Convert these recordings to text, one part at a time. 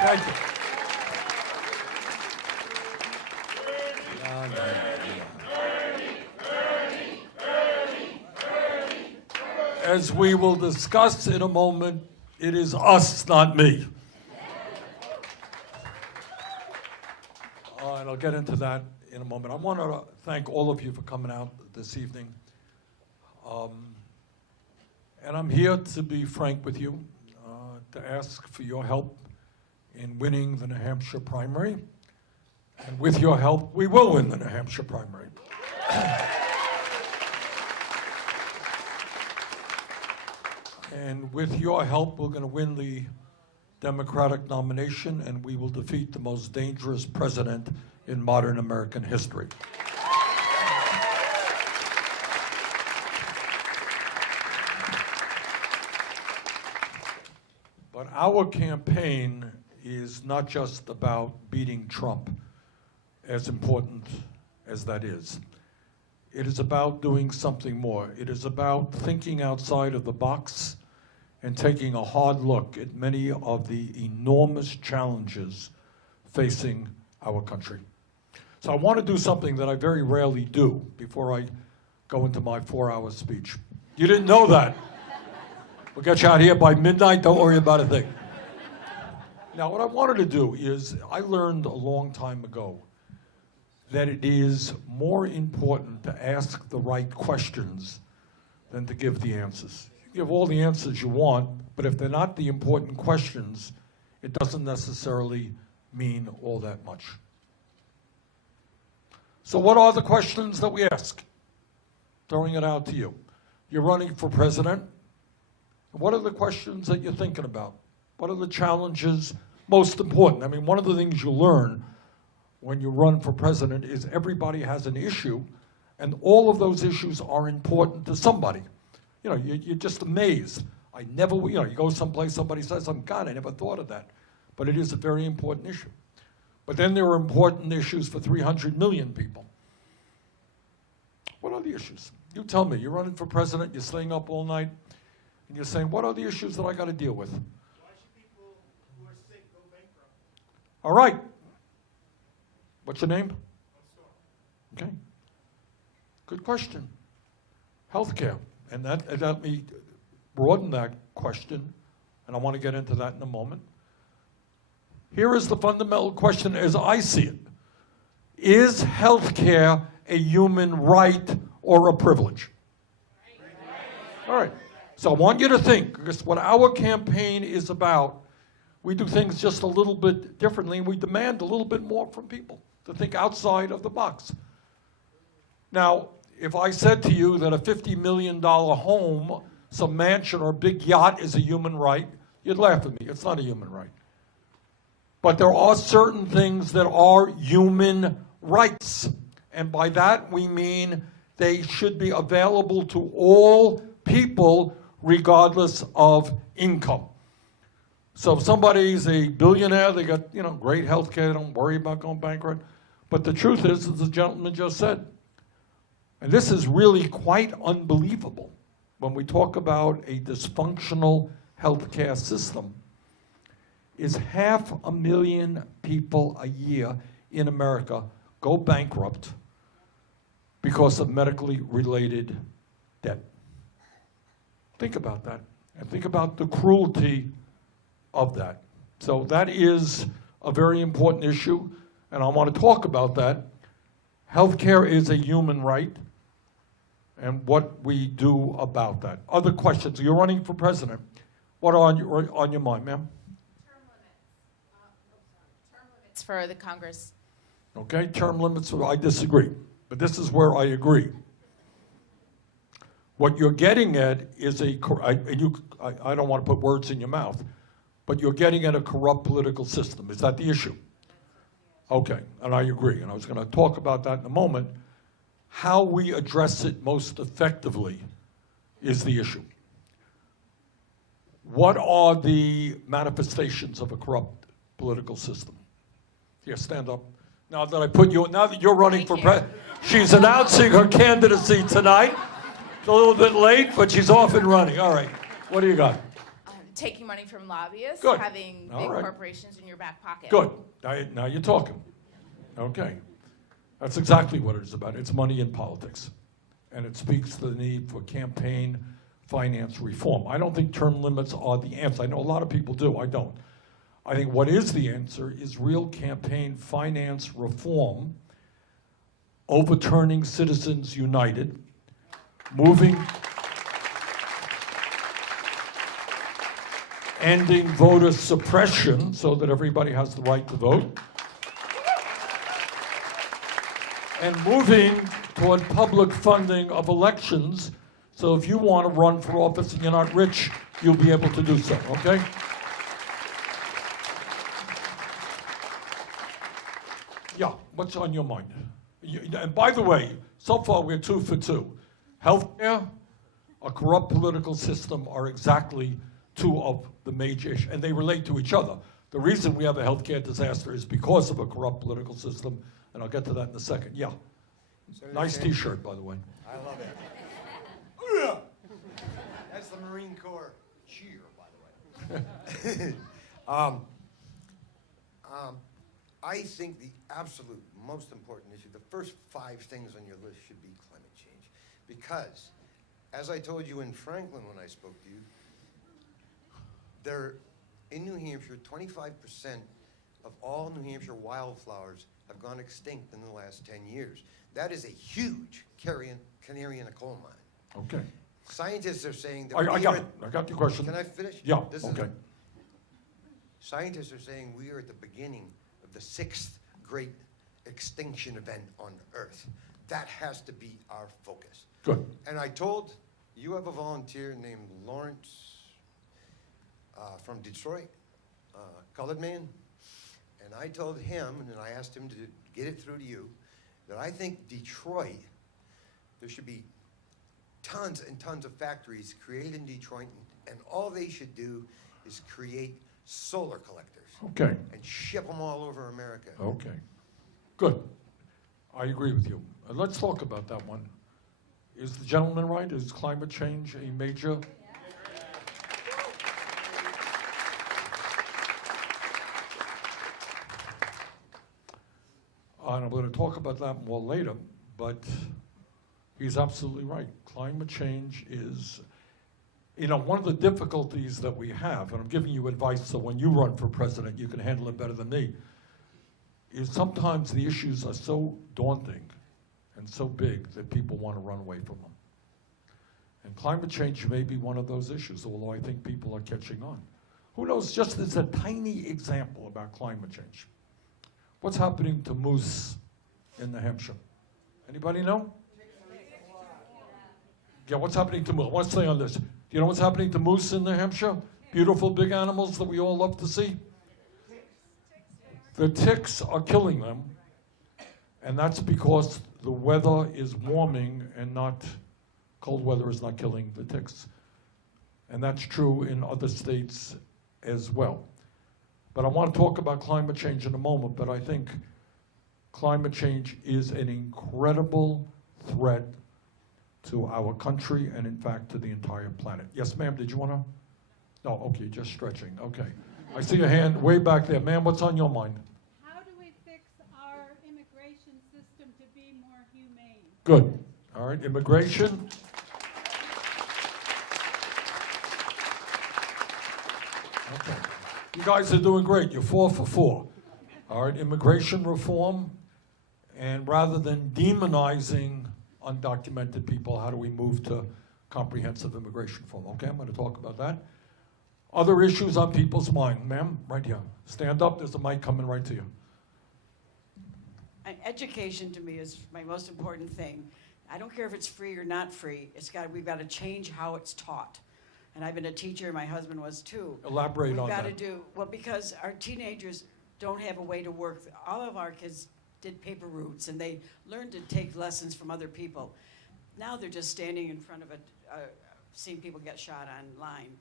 Thank you. As we will discuss in a moment, it is us, not me. And I'll get into that in a moment. I want to thank all of you for coming out this evening. And I'm here to be frank with you, to ask for your help in winning the New Hampshire primary. And with your help, we will win the New Hampshire primary. And with your help, we're going to win the Democratic nomination, and we will defeat the most dangerous president in modern American history. But our campaign is not just about beating Trump, as important as that is. It is about doing something more. It is about thinking outside of the box and taking a hard look at many of the enormous challenges facing our country. So I want to do something that I very rarely do before I go into my 4-hour speech. You didn't know that. We'll get you out here by midnight, don't worry about a thing. Now, what I wanted to do is, I learned a long time ago that it is more important to ask the right questions than to give the answers. You give all the answers you want, but if they're not the important questions, it doesn't necessarily mean all that much. So what are the questions that we ask? Throwing it out to you. You're running for president. What are the questions that you're thinking about? What are the challenges most important? I mean, one of the things you learn when you run for president is everybody has an issue, and all of those issues are important to somebody. You know, you're just amazed. I never, you know, you go someplace, somebody says, God, I never thought of that. But it is a very important issue. But then there are important issues for 300 million people. What are the issues? You tell me. You're running for president, you're staying up all night, and you're saying, what are the issues that I got to deal with? Why should people who are sick go bankrupt? All right. What's your name? Okay. Good question. Healthcare. And let me broaden that question, and I want to get into that in a moment. Here is the fundamental question as I see it. Is healthcare a human right or a privilege? All right. So I want you to think, because what our campaign is about, we do things just a little bit differently, and we demand a little bit more from people to think outside of the box. Now, if I said to you that a $50 million home, some mansion or big yacht is a human right, you'd laugh at me. It's not a human right. But there are certain things that are human rights. And by that we mean they should be available to all people regardless of income. So if somebody's a billionaire, they got, you know, great health care, they don't worry about going bankrupt. But the truth is, as the gentleman just said, and this is really quite unbelievable when we talk about a dysfunctional healthcare system, is 500,000 people a year in America go bankrupt because of medically related debt. Think about that, and think about the cruelty of that. So that is a very important issue, and I want to talk about that. Healthcare is a human right, and what we do about that. Other questions? You're running for president. What are on your mind, ma'am? Term limits for the Congress. Okay, term limits, I disagree. But this is where I agree. What you're getting at is I don't want to put words in your mouth, but you're getting at a corrupt political system. Is that the issue? Okay, and I agree. And I was going to talk about that in a moment. How we address it most effectively is the issue. What are the manifestations of a corrupt political system? Here, stand up. Now that you're running for president, she's announcing her candidacy tonight. It's a little bit late, but she's off and running. All right, what do you got? taking money from lobbyists, Good. having All big right. corporations in your back pocket. Good. Now you're talking. Okay. That's exactly what it is about. It's money in politics. And it speaks to the need for campaign finance reform. I don't think term limits are the answer. I know a lot of people do. I don't. I think what is the answer is real campaign finance reform, overturning Citizens United, ending voter suppression so that everybody has the right to vote, and moving toward public funding of elections, so if you want to run for office and you're not rich, you'll be able to do so, okay? Yeah, what's on your mind? And by the way, so far we're 2 for 2. Healthcare, a corrupt political system are exactly two of the major issues, and they relate to each other. The reason we have a healthcare disaster is because of a corrupt political system, and I'll get to that in a second. Yeah. Senator Nice Sanders. T-shirt, by the way. I love it. That's the Marine Corps cheer, by the way. I think the absolute most important issue, the first 5 things on your list should be climate change. Because, as I told you in Franklin when I spoke to you, in New Hampshire, 25% of all New Hampshire wildflowers have gone extinct in the last 10 years. That is a huge canary in a coal mine. Okay. Scientists are saying that I got your question. Can I finish? Yeah, This okay. Scientists are saying we are at the beginning of the 6th great extinction event on Earth. That has to be our focus. Good. And I told, you have a volunteer named Lawrence from Detroit, colored man, and I told him, and I asked him to get it through to you, that I think Detroit, there should be tons and tons of factories created in Detroit, and all they should do is create solar collectors Okay. and ship them all over America. Okay. Good. I agree with you. Let's talk about that one. Is the gentleman right? Is climate change a major? And I'm going to talk about that more later, but he's absolutely right. Climate change is, one of the difficulties that we have, and I'm giving you advice so when you run for president, you can handle it better than me, is sometimes the issues are so daunting and so big that people want to run away from them. And climate change may be one of those issues, although I think people are catching on. Who knows, just as a tiny example about climate change. What's happening to moose in New Hampshire? Anybody know? Yeah, what's happening to moose? I want to stay on this. Do you know what's happening to moose in New Hampshire? Beautiful big animals that we all love to see? The ticks are killing them, and that's because the weather is warming and not, cold weather is not killing the ticks. And that's true in other states as well. But I want to talk about climate change in a moment, but I think climate change is an incredible threat to our country and, in fact, to the entire planet. Yes, ma'am, did you want to? No, okay, just stretching, okay. I see a hand way back there. Ma'am, what's on your mind? How do we fix our immigration system to be more humane? Good. All right, immigration. Okay. You guys are doing great. You're 4 for 4. All right, immigration reform. And rather than demonizing undocumented people, how do we move to comprehensive immigration reform? Okay, I'm going to talk about that. Other issues on people's mind. Ma'am, right here. Stand up. There's a mic coming right to you. Education to me is my most important thing. I don't care if it's free or not free. We've got to change how it's taught. And I've been a teacher, my husband was too. Elaborate on that. We've got to do, well, because our teenagers don't have a way to work. All of our kids did paper routes, and they learned to take lessons from other people. Now they're just standing in front of seeing people get shot online.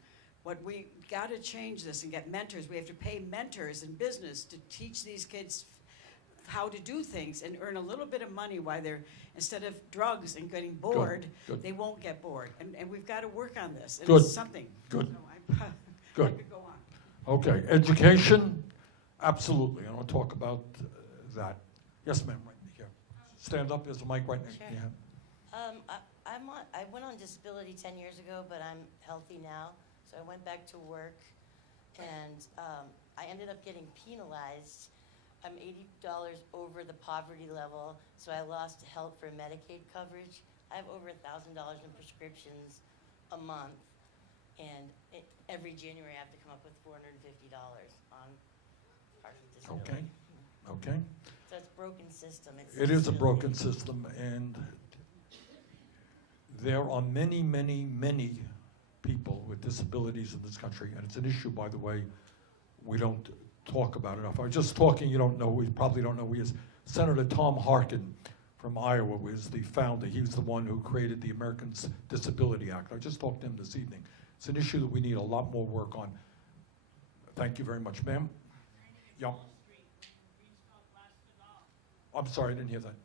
What we got to change this and get mentors. We have to pay mentors in business to teach these kids how to do things and earn a little bit of money while they're, instead of drugs and getting bored, Good. they won't get bored. And we've got to work on this. And Good. it's something. Good. So Good. could go on. Okay, education, absolutely. I want to talk about that. Yes, ma'am, right here. Stand up, there's a mic right next to Sure. you. I went on disability 10 years ago, but I'm healthy now. So I went back to work, and I ended up getting penalized. I'm $80 over the poverty level, so I lost help for Medicaid coverage. I have over $1,000 in prescriptions a month, and every January I have to come up with $450 on partial disability. Okay, okay. So it's a broken system. It is a broken system, and there are many, many, many people with disabilities in this country, and it's an issue, by the way, we don't talk about enough. I was just talking, you probably don't know who he is. Senator Tom Harkin from Iowa was the founder. He was the one who created the Americans Disability Act. I just talked to him this evening. It's an issue that we need a lot more work on. Thank you very much, ma'am. Yeah. I'm sorry, I didn't hear that.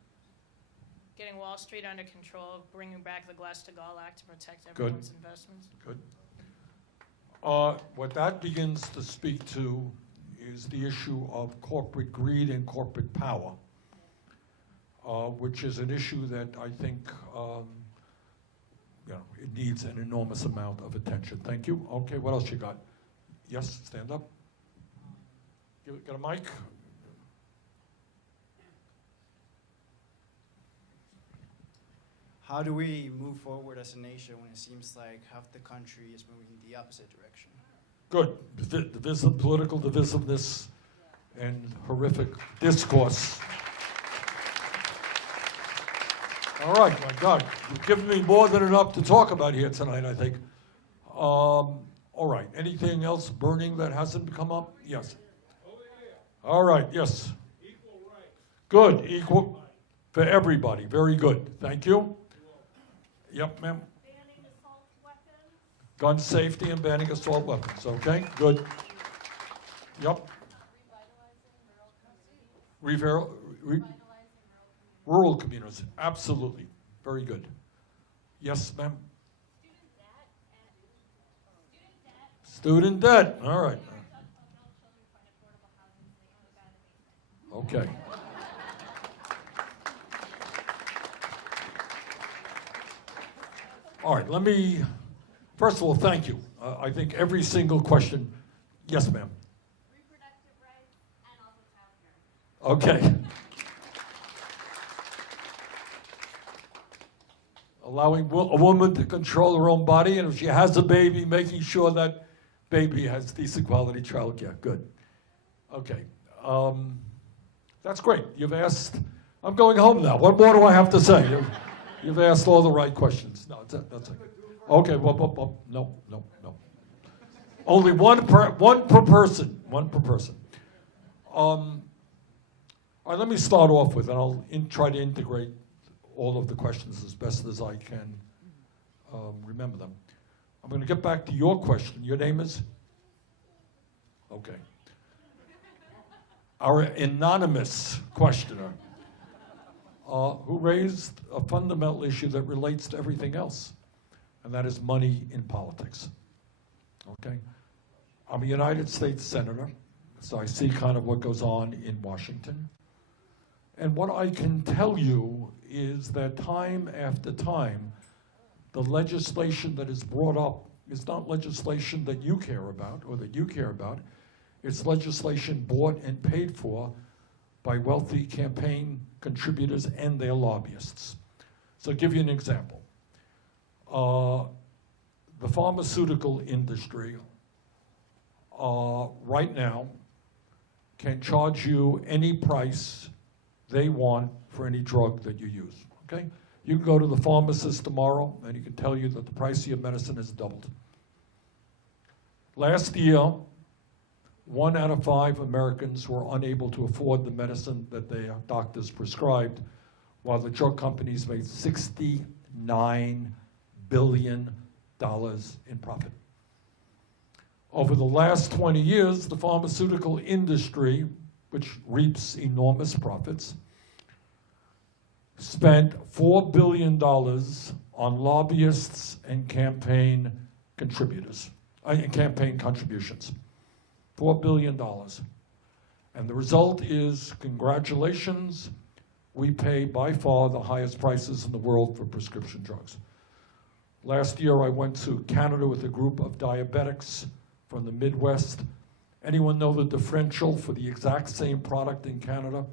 Getting Wall Street under control, bringing back the Glass-Steagall Act to protect Good. everyone's investments. Good. What that begins to speak to is the issue of corporate greed and corporate power, which is an issue that I think it needs an enormous amount of attention. Thank you. Okay, what else you got? Yes, stand up. You got a mic? How do we move forward as a nation when it seems like half the country is moving in the opposite direction? Good. Political divisiveness and horrific discourse. All right, my God, you've given me more than enough to talk about here tonight, I think. All right, anything else burning that hasn't come up? Yes. All right, yes. Equal rights. Good, equal for everybody. Very good. Thank you. Yep, ma'am. Banning assault weapons. Gun safety and banning assault weapons. Okay, good. Yep. Rural communities. Absolutely. Very good. Yes, ma'am. Student debt. All right. Okay. All right, first of all, thank you. I think every single question, yes, ma'am. Reproductive rights and also childcare. Okay. Allowing a woman to control her own body, and if she has a baby, making sure that baby has decent quality child care. Good. Okay. That's great. You've asked, I'm going home now. What more do I have to say? You've asked all the right questions. No, that's okay. Okay, well, no. Only one per person. All right, let me start off with, and I'll try to integrate all of the questions as best as I can remember them. I'm going to get back to your question. Your name is? Okay. Our anonymous questioner, who raised a fundamental issue that relates to everything else, and that is money in politics. Okay? I'm a United States Senator, so I see kind of what goes on in Washington. And what I can tell you is that time after time, the legislation that is brought up is not legislation that you care about or that you care about. It's legislation bought and paid for by wealthy campaign contributors and their lobbyists. So I'll give you an example. The pharmaceutical industry right now can charge you any price they want for any drug that you use, okay? You can go to the pharmacist tomorrow and he can tell you that the price of your medicine has doubled. Last year, 1 out of 5 Americans were unable to afford the medicine that their doctors prescribed, while the drug companies made $69 billion in profit. Over the last 20 years, the pharmaceutical industry, which reaps enormous profits, spent $4 billion on lobbyists and campaign contributors in campaign contributions. $4 billion. And the result is, congratulations, we pay by far the highest prices in the world for prescription drugs. Last year I went to Canada with a group of diabetics from the Midwest. Anyone know the differential for the exact same product in Canada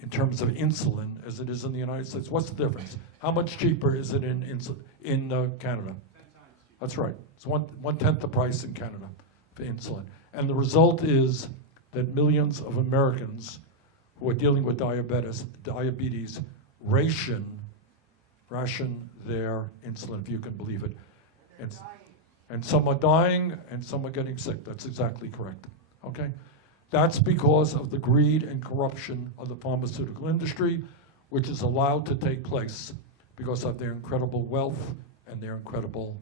in terms of insulin as it is in the United States? What's the difference? How much cheaper is it in Canada? 10 times. That's right. It's one-tenth the price in Canada for insulin. And the result is that millions of Americans who are dealing with diabetes ration their insulin, if you can believe it. And some are dying and some are getting sick. That's exactly correct. Okay? That's because of the greed and corruption of the pharmaceutical industry, which is allowed to take place because of their incredible wealth and their incredible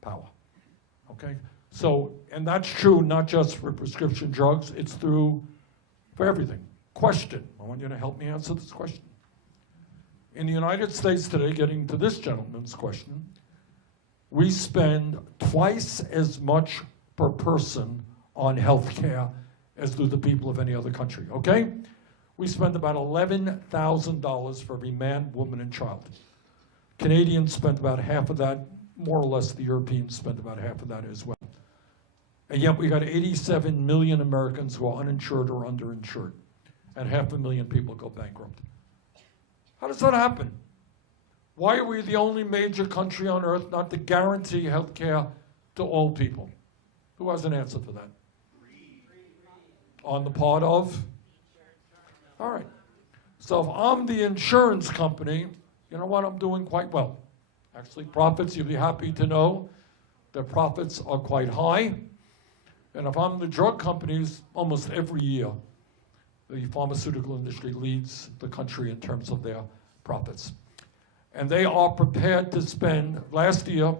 power. Okay? So, and that's true not just for prescription drugs, it's true for everything. Question. I want you to help me answer this question. In the United States today, getting to this gentleman's question, we spend twice as much per person on health care as do the people of any other country, okay? We spend about $11,000 for every man, woman, and child. Canadians spend about half of that, more or less the Europeans spend about half of that as well. And yet we got 87 million Americans who are uninsured or underinsured, and 500,000 people go bankrupt. How does that happen? Why are we the only major country on earth not to guarantee health care to all people? Who has an answer for that? On the part of? All right. So if I'm the insurance company, you know what? I'm doing quite well. Actually, profits, you'll be happy to know that profits are quite high. And if I'm the drug companies, almost every year, the pharmaceutical industry leads the country in terms of their profits. And they are prepared to spend, last year,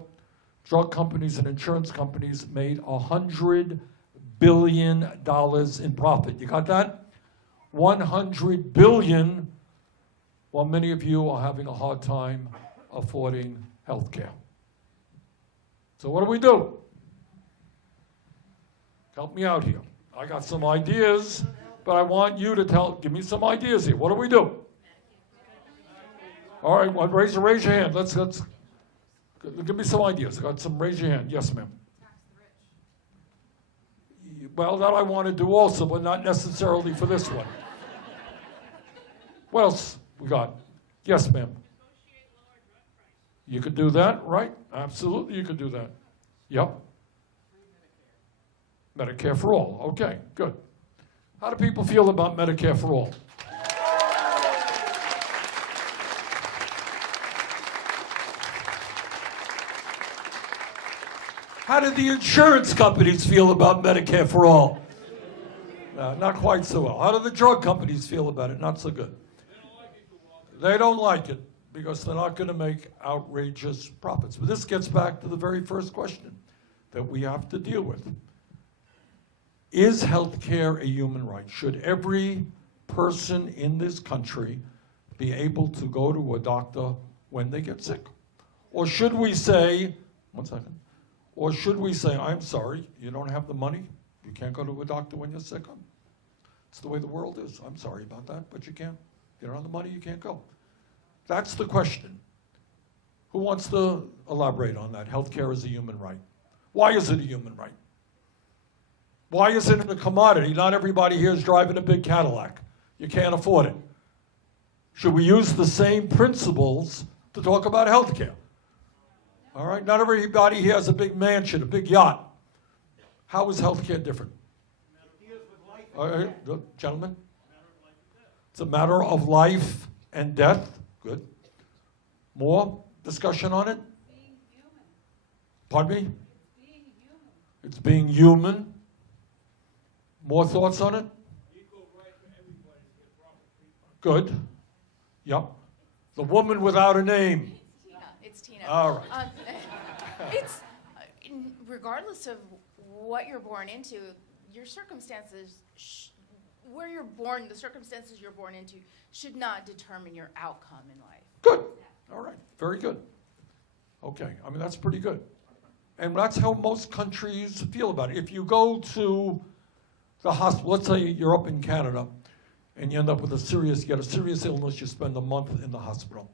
drug companies and insurance companies made $100 billion in profit. You got that? 100 billion, while many of you are having a hard time affording health care. So what do? Help me out here. I got some ideas, but I want you to give me some ideas here. What do? All right, well, raise your hand. Let's give me some ideas. I got some. Raise your hand. Yes, ma'am. Well, that I want to do also, but not necessarily for this one. What else we got? Yes, ma'am. You could do that, right? Absolutely, you could do that. Yep. Medicare for all. Okay, good. How do people feel about Medicare for all? How do the insurance companies feel about Medicare for all? Not quite so well. How do the drug companies feel about it? Not so good. They don't like it because they're not going to make outrageous profits. But this gets back to the very first question that we have to deal with. Is health care a human right? Should every person in this country be able to go to a doctor when they get sick? Or should we say, one second, or should we say, I'm sorry, you don't have the money, you can't go to a doctor when you're sick? It's the way the world is. I'm sorry about that, but you can't. You don't have the money, you can't go. That's the question. Who wants to elaborate on that? Healthcare is a human right. Why is it a human right? Why isn't it a commodity? Not everybody here is driving a big Cadillac. You can't afford it. Should we use the same principles to talk about healthcare? All right, not everybody here has a big mansion, a big yacht. How is healthcare different? All right, good. Gentlemen? It's a matter of life and death. Good. More discussion on it? Being human. Pardon me? Being human. It's being human. More thoughts on it? Good. Yep. The woman without a name. It's Tina. All right. It's regardless of what you're born into, your circumstances, where you're born, the circumstances you're born into, should not determine your outcome in life. Good. All right. Very good. Okay. I mean, that's pretty good. And that's how most countries feel about it. If you go to the hospital, let's say you're up in Canada, and you end up with you get a serious illness, you spend a month in the hospital.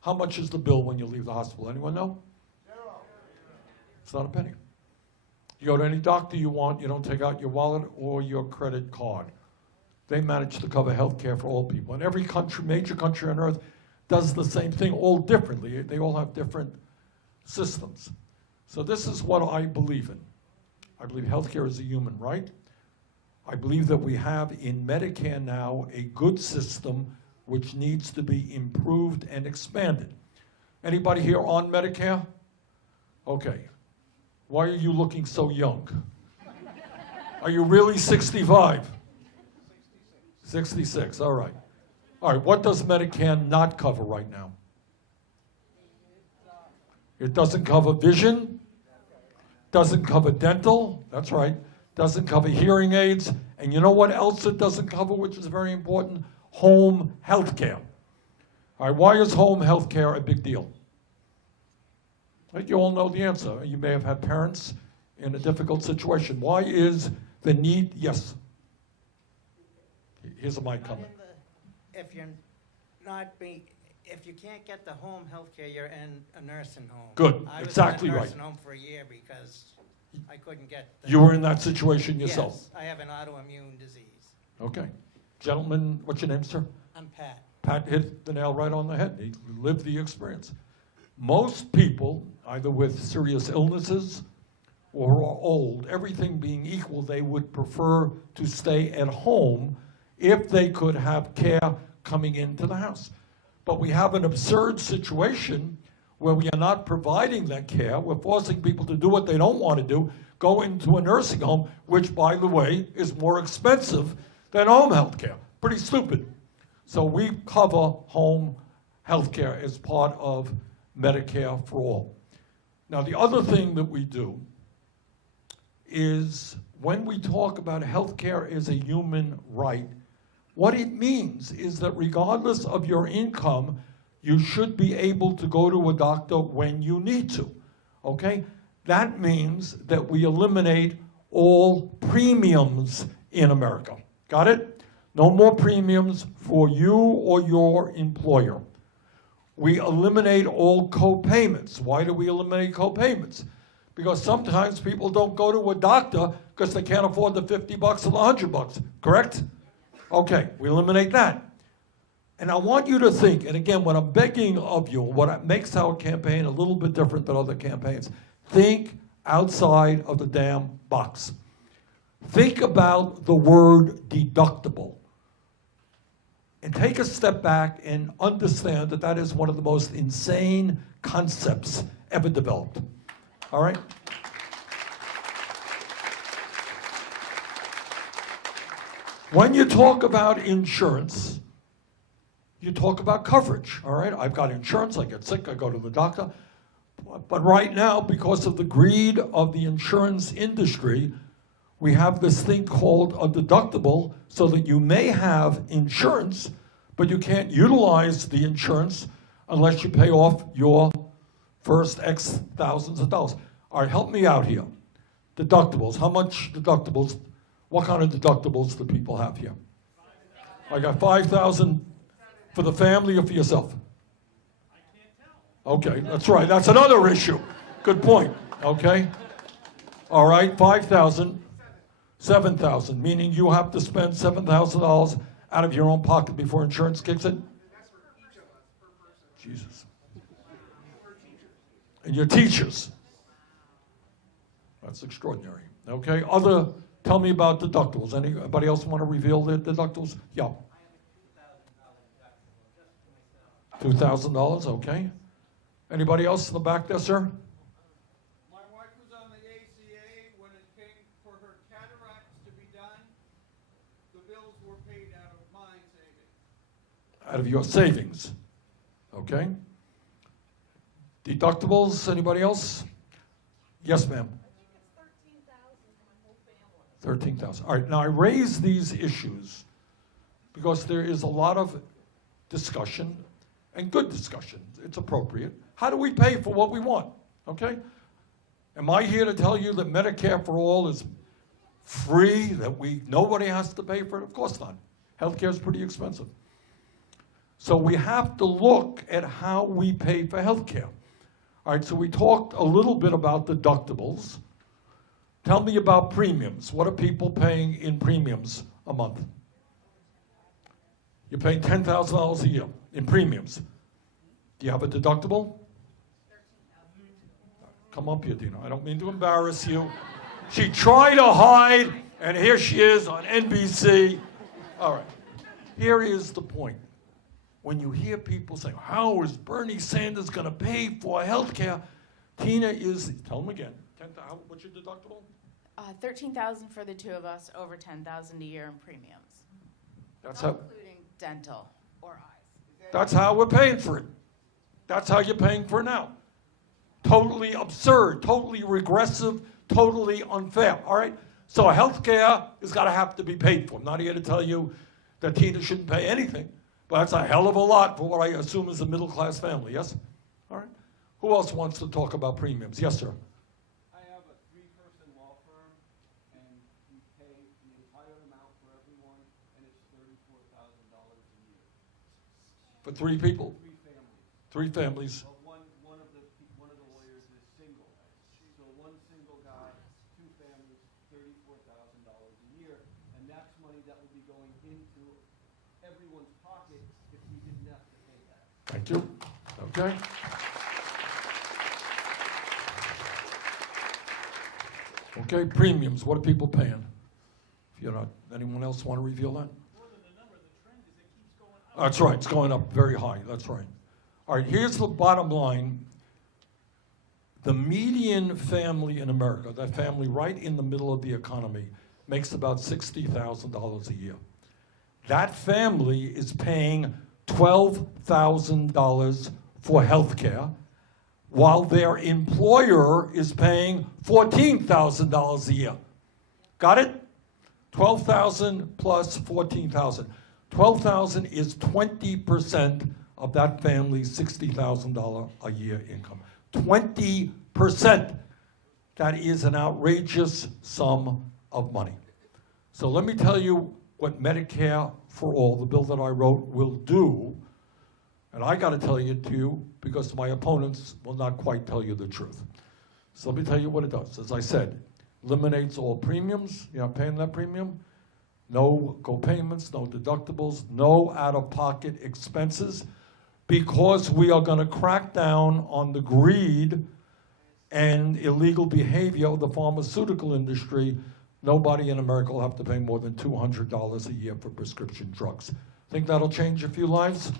How much is the bill when you leave the hospital? Anyone know? Zero. It's not a penny. You go to any doctor you want, you don't take out your wallet or your credit card. They manage to cover health care for all people. And every country, major country on earth, does the same thing, all differently. They all have different systems. So this is what I believe in. I believe healthcare is a human right. I believe that we have in Medicare now a good system which needs to be improved and expanded. Anybody here on Medicare? Okay. Why are you looking so young? Are you really 65? 66, all right. All right, what does Medicare not cover right now? It doesn't cover vision, doesn't cover dental, that's right, doesn't cover hearing aids, and you know what else it doesn't cover, which is very important? Home health care. All right, why is home health care a big deal? You all know the answer. You may have had parents in a difficult situation. Why is the need, yes? Here's a mic coming. If you're if you can't get the home health care, you're in a nursing home. Good, I was exactly in a right. nursing home for a year because I couldn't get the... You were in that situation yourself? Yes, I have an autoimmune disease. Okay. Gentlemen, what's your name, sir? I'm Pat. Pat hit the nail right on the head. He lived the experience. Most people, either with serious illnesses or who are old, everything being equal, they would prefer to stay at home if they could have care coming into the house. But we have an absurd situation where we are not providing that care. We're forcing people to do what they don't want to do, go into a nursing home, which, by the way, is more expensive than home health care. Pretty stupid. So we cover home health care as part of Medicare for all. Now, the other thing that we do is when we talk about health care as a human right, what it means is that regardless of your income, you should be able to go to a doctor when you need to, okay? That means that we eliminate all premiums in America. Got it? No more premiums for you or your employer. We eliminate all co-payments. Why do we eliminate co-payments? Because sometimes people don't go to a doctor because they can't afford the $50 or the $100, correct? Okay, we eliminate that. And I want you to think, and again, what I'm begging of you, what makes our campaign a little bit different than other campaigns, think outside of the damn box. Think about the word deductible. And take a step back and understand that that is one of the most insane concepts ever developed. All right? When you talk about insurance, you talk about coverage, all right? I've got insurance, I get sick, I go to the doctor. But right now, because of the greed of the insurance industry, we have this thing called a deductible so that you may have insurance, but you can't utilize the insurance unless you pay off your first X thousands of dollars. All right, help me out here. Deductibles, how much deductibles, what kind of deductibles do people have here? I got 5,000 for the family or for yourself? Okay, that's right, that's another issue. Good point, okay? All right, 5,000, 7,000, meaning you have to spend $7,000 out of your own pocket before insurance kicks in? Jesus. And your teachers. That's extraordinary. Okay, tell me about deductibles. Anybody else want to reveal their deductibles? Yeah. $2,000, okay. Anybody else in the back there, sir? My wife was on the ACA. When it came for her cataracts to be done, the bills were paid out of my savings. Out of your savings, okay. Deductibles, anybody else? Yes, ma'am. 13,000. All right, now I raise these issues because there is a lot of discussion, and good discussion. It's appropriate. How do we pay for what we want? Okay? Am I here to tell you that Medicare for all is free, that nobody has to pay for it? Of course not. Healthcare is pretty expensive. So we have to look at how we pay for healthcare. All right, so we talked a little bit about deductibles. Tell me about premiums. What are people paying in premiums a month? You're paying $10,000 a year in premiums. Do you have a deductible? Come up here, Dina. I don't mean to embarrass you. She tried to hide, and here she is on NBC. All right. Here is the point. When you hear people saying, how is Bernie Sanders going to pay for health care? Tina is, tell them again, what's your deductible? $13,000 for the two of us, over $10,000 a year in premiums. That's Not how, including dental or eyes. that's how we're paying for it. That's how you're paying for it now. Totally absurd, totally regressive, totally unfair, all right? So health care has got to have to be paid for. I'm not here to tell you that Tina shouldn't pay anything, but that's a hell of a lot for what I assume is a middle-class family, yes? All right. Who else wants to talk about premiums? Yes, sir. I have a 3-person law firm, and we pay the entire amount for everyone, and it's $34,000 a year. For 3 people? 3 families. 3 families. But one of the lawyers is single. So one single guy, 2 families, $34,000 a year, and that's money that would be going into everyone's pocket if we didn't have to pay that. Thank you. Okay. Okay, premiums. What are people paying? If you're not, anyone else want to reveal that? That's right. It's going up very high. That's right. All right, here's the bottom line. The median family in America, that family right in the middle of the economy, makes about $60,000 a year. That family is paying $12,000 for health care, while their employer is paying $14,000 a year. Got it? $12,000 plus $14,000. $12,000 is 20% of that family's $60,000 a year income. 20%. That is an outrageous sum of money. So let me tell you what Medicare for All, the bill that I wrote, will do. And I got to tell it to you because my opponents will not quite tell you the truth. So let me tell you what it does. As I said, eliminates all premiums. You're not paying that premium. No co-payments, no deductibles, no out-of-pocket expenses, because we are going to crack down on the greed and illegal behavior of the pharmaceutical industry. Nobody in America will have to pay more than $200 a year for prescription drugs. Think that'll change a few lives?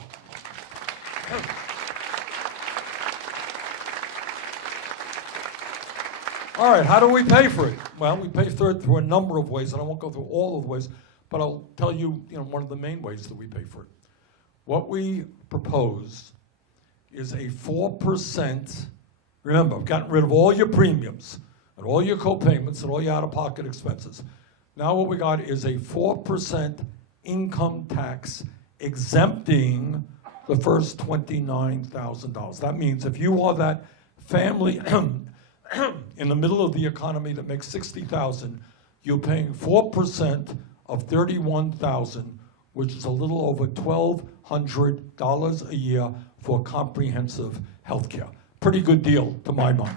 All right, how do we pay for it? Well, we pay for it through a number of ways, and I won't go through all of the ways, but I'll tell you, one of the main ways that we pay for it. What we propose is a 4%, remember, I've gotten rid of all your premiums and all your co-payments and all your out-of-pocket expenses. Now what we got is a 4% income tax exempting the first $29,000. That means if you are that family in the middle of the economy that makes $60,000, you're paying 4% of $31,000, which is a little over $1,200 a year for comprehensive health care. Pretty good deal to my mind.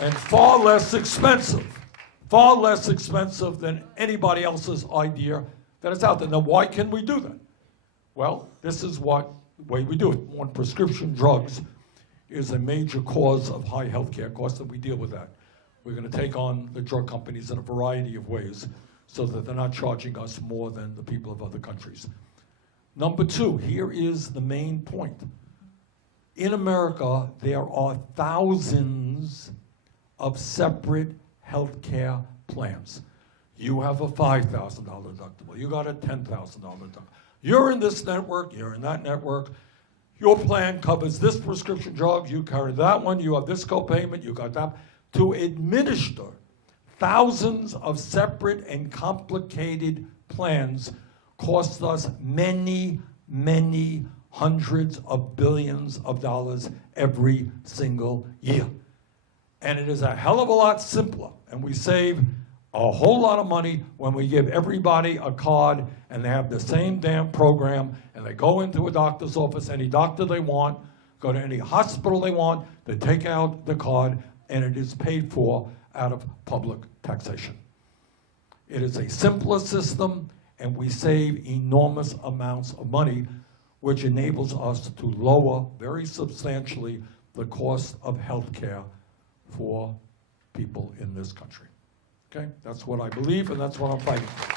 And far less expensive than anybody else's idea that is out there. Now, why can we do that? Well, this is what way we do it. One, prescription drugs is a major cause of high health care costs, and we deal with that. We're going to take on the drug companies in a variety of ways so that they're not charging us more than the people of other countries. Number 2, here is the main point. In America, there are thousands of separate health care plans. You have a $5,000 deductible. You got a $10,000 deductible. You're in this network, you're in that network. Your plan covers this prescription drug, you carry that one, you have this copayment, you got that. To administer thousands of separate and complicated plans costs us many, many hundreds of billions of dollars every single year. And it is a hell of a lot simpler, and we save a whole lot of money when we give everybody a card and they have the same damn program and they go into a doctor's office, any doctor they want, go to any hospital they want, they take out the card and it is paid for out of public taxation. It is a simpler system and we save enormous amounts of money, which enables us to lower very substantially the cost of health care for people in this country. Okay, that's what I believe, and that's what I'm fighting for.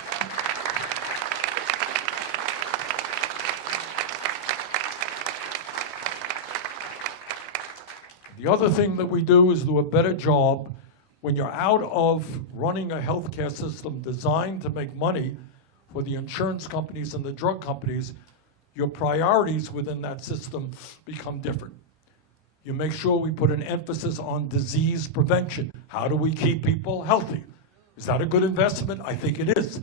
The other thing that we do is do a better job when you're out of running a healthcare system designed to make money for the insurance companies and the drug companies. Your priorities within that system become different. You make sure we put an emphasis on disease prevention. How do we keep people healthy? Is that a good investment? I think it is.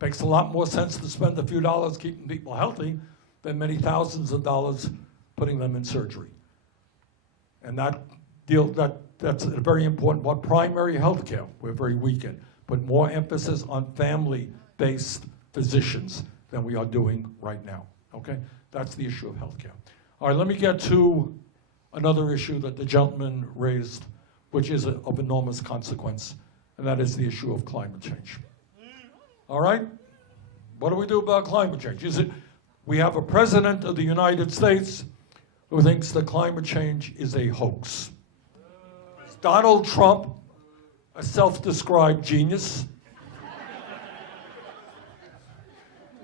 Makes a lot more sense to spend a few dollars keeping people healthy than many thousands of dollars putting them in surgery. And that's very important. What primary health care we're very weak in. Put more emphasis on family-based physicians than we are doing right now. Okay? That's the issue of health care. All right, let me get to another issue that the gentleman raised, which is of enormous consequence, and that is the issue of climate change. All right? What do we do about climate change? We have a president of the United States who thinks that climate change is a hoax. Is Donald Trump a self-described genius?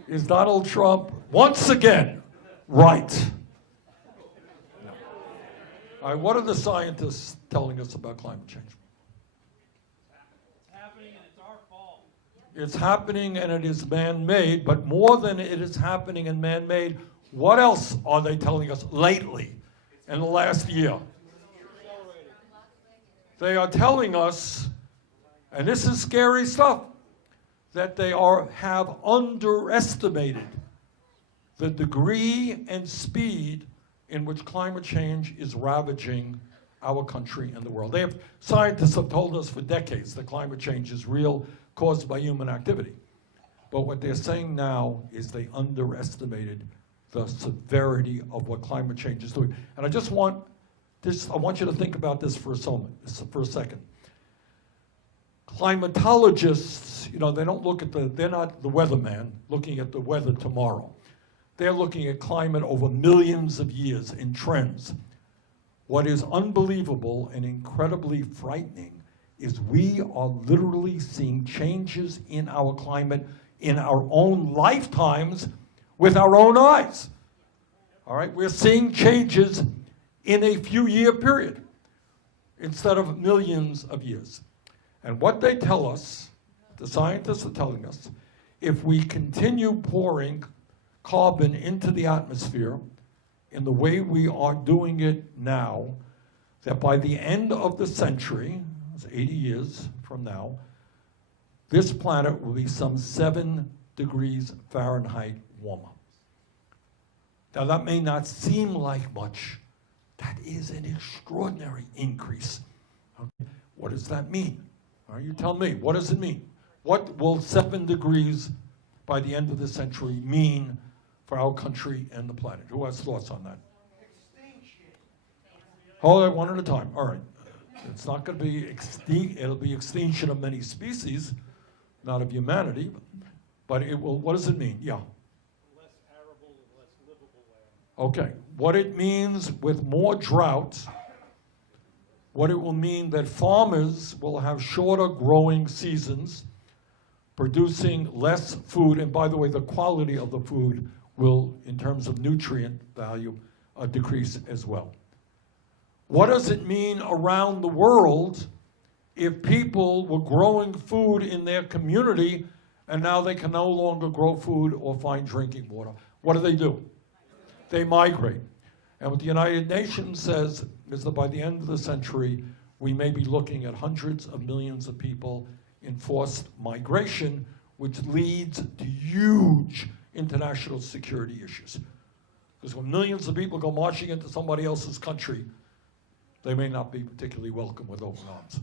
Is Donald Trump, once again, right? All right, what are the scientists telling us about climate change? It's happening and it's our fault. It's happening and it is man-made, but more than it is happening and man-made, what else are they telling us lately in the last year? They are telling us, and this is scary stuff, that they have underestimated the degree and speed in which climate change is ravaging our country and the world. Scientists have told us for decades that climate change is real, caused by human activity. But what they're saying now is they underestimated the severity of what climate change is doing. And I want you to think about this for a second. Climatologists, they don't look at they're not the weatherman looking at the weather tomorrow. They're looking at climate over millions of years in trends. What is unbelievable and incredibly frightening is we are literally seeing changes in our climate in our own lifetimes with our own eyes. All right, we're seeing changes in a few-year period instead of millions of years. And what they tell us, the scientists are telling us, if we continue pouring carbon into the atmosphere in the way we are doing it now, that by the end of the century, it's 80 years from now, this planet will be some 7 degrees Fahrenheit warmer. Now that may not seem like much. That is an extraordinary increase. Okay. What does that mean? All right, you tell me, what does it mean? What will 7 degrees by the end of the century mean for our country and the planet? Who has thoughts on that? Extinction. Hold it one at a time. All right. It's not going to be it'll be extinction of many species, not of humanity, but it will, what does it mean? Yeah. Less arable and less livable land. Okay. What it means with more drought, what it will mean that farmers will have shorter growing seasons, producing less food, and by the way, the quality of the food will, in terms of nutrient value, decrease as well. What does it mean around the world if people were growing food in their community and now they can no longer grow food or find drinking water? What do? They migrate. And what the United Nations says is that by the end of the century, we may be looking at hundreds of millions of people in forced migration, which leads to huge international security issues. Because when millions of people go marching into somebody else's country, they may not be particularly welcome with open arms.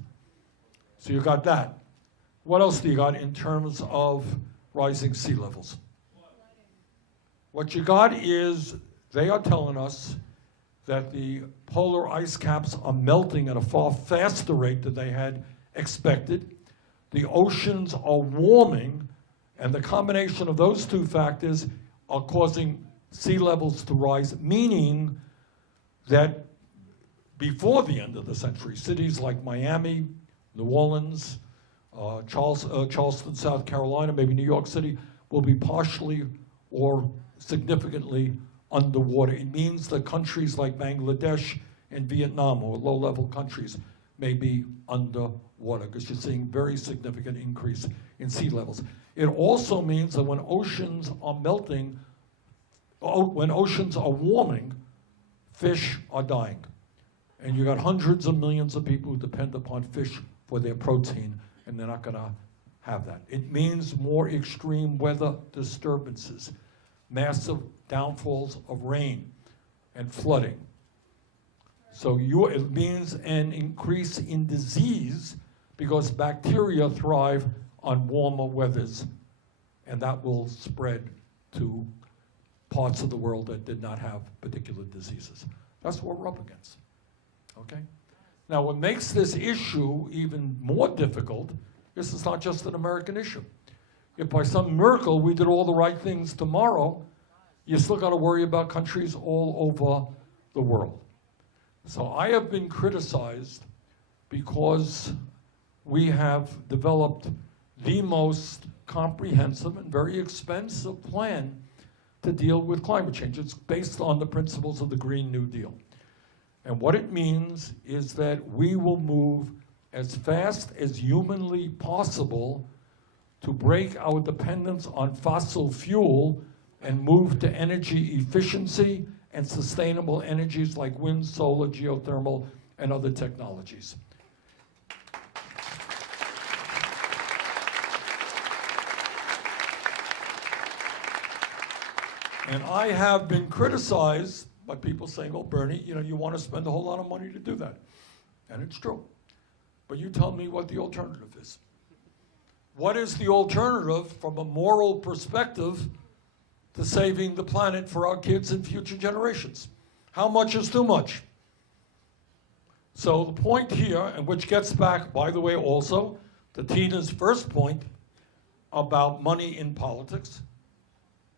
So you got that. What else do you got in terms of rising sea levels? What you got is, they are telling us that the polar ice caps are melting at a far faster rate than they had expected. The oceans are warming, and the combination of those two factors are causing sea levels to rise, meaning that before the end of the century, cities like Miami, New Orleans, Charleston, South Carolina, maybe New York City, will be partially or significantly underwater. It means that countries like Bangladesh and Vietnam, or low-level countries, may be underwater, because you're seeing very significant increase in sea levels. It also means that when oceans are melting, when oceans are warming, fish are dying. And you got hundreds of millions of people who depend upon fish for their protein, and they're not going to have that. It means more extreme weather disturbances, massive downfalls of rain and flooding. So it means an increase in disease, because bacteria thrive on warmer weathers, and that will spread to parts of the world that did not have particular diseases. That's what we're up against, okay? Now, what makes this issue even more difficult is it's not just an American issue. If by some miracle we did all the right things tomorrow, you still got to worry about countries all over the world. So I have been criticized because we have developed the most comprehensive and very expensive plan to deal with climate change. It's based on the principles of the Green New Deal. And what it means is that we will move as fast as humanly possible to break our dependence on fossil fuel and move to energy efficiency and sustainable energies like wind, solar, geothermal, and other technologies. And I have been criticized by people saying, oh, Bernie, you want to spend a whole lot of money to do that. And it's true. But you tell me what the alternative is. What is the alternative from a moral perspective to saving the planet for our kids and future generations? How much is too much? So the point here, and which gets back, by the way, also to Tina's first point about money in politics,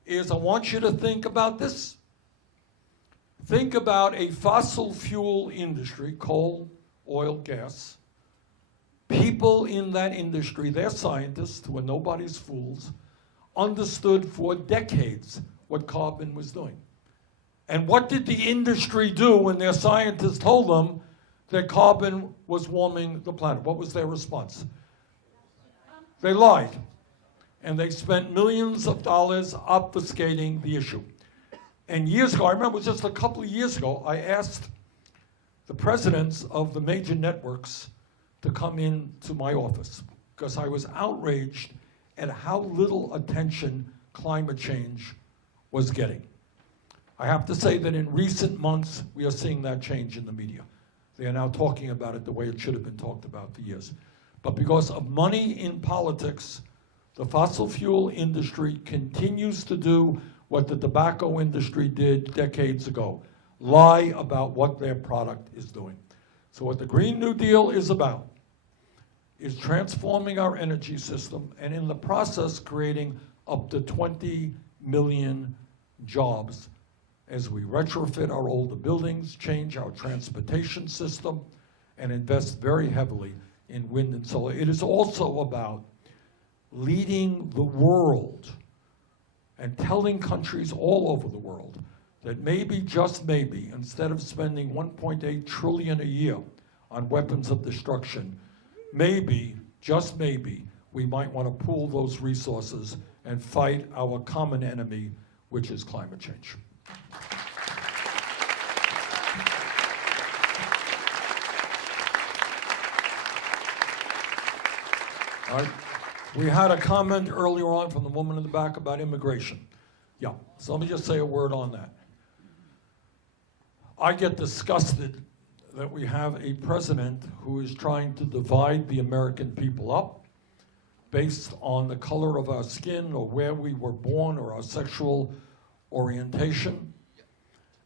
is I want you to think about this. Think about a fossil fuel industry, coal, oil, gas. People in that industry, they're scientists who are nobody's fools, understood for decades what carbon was doing. And what did the industry do when their scientists told them that carbon was warming the planet? What was their response? They lied. And they spent millions of dollars obfuscating the issue. And years ago, I remember just a couple of years ago, I asked the presidents of the major networks to come into my office because I was outraged at how little attention climate change was getting. I have to say that in recent months, we are seeing that change in the media. They are now talking about it the way it should have been talked about for years. But because of money in politics, the fossil fuel industry continues to do what the tobacco industry did decades ago, lie about what their product is doing. So what the Green New Deal is about is transforming our energy system and in the process creating up to 20 million jobs as we retrofit our older buildings, change our transportation system, and invest very heavily in wind and solar. It is also about leading the world and telling countries all over the world that maybe, just maybe, instead of spending 1.8 trillion a year on weapons of destruction, maybe, just maybe, we might want to pool those resources and fight our common enemy, which is climate change. All right. We had a comment earlier on from the woman in the back about immigration. Yeah, so let me just say a word on that. I get disgusted that we have a president who is trying to divide the American people up based on the color of our skin or where we were born or our sexual orientation.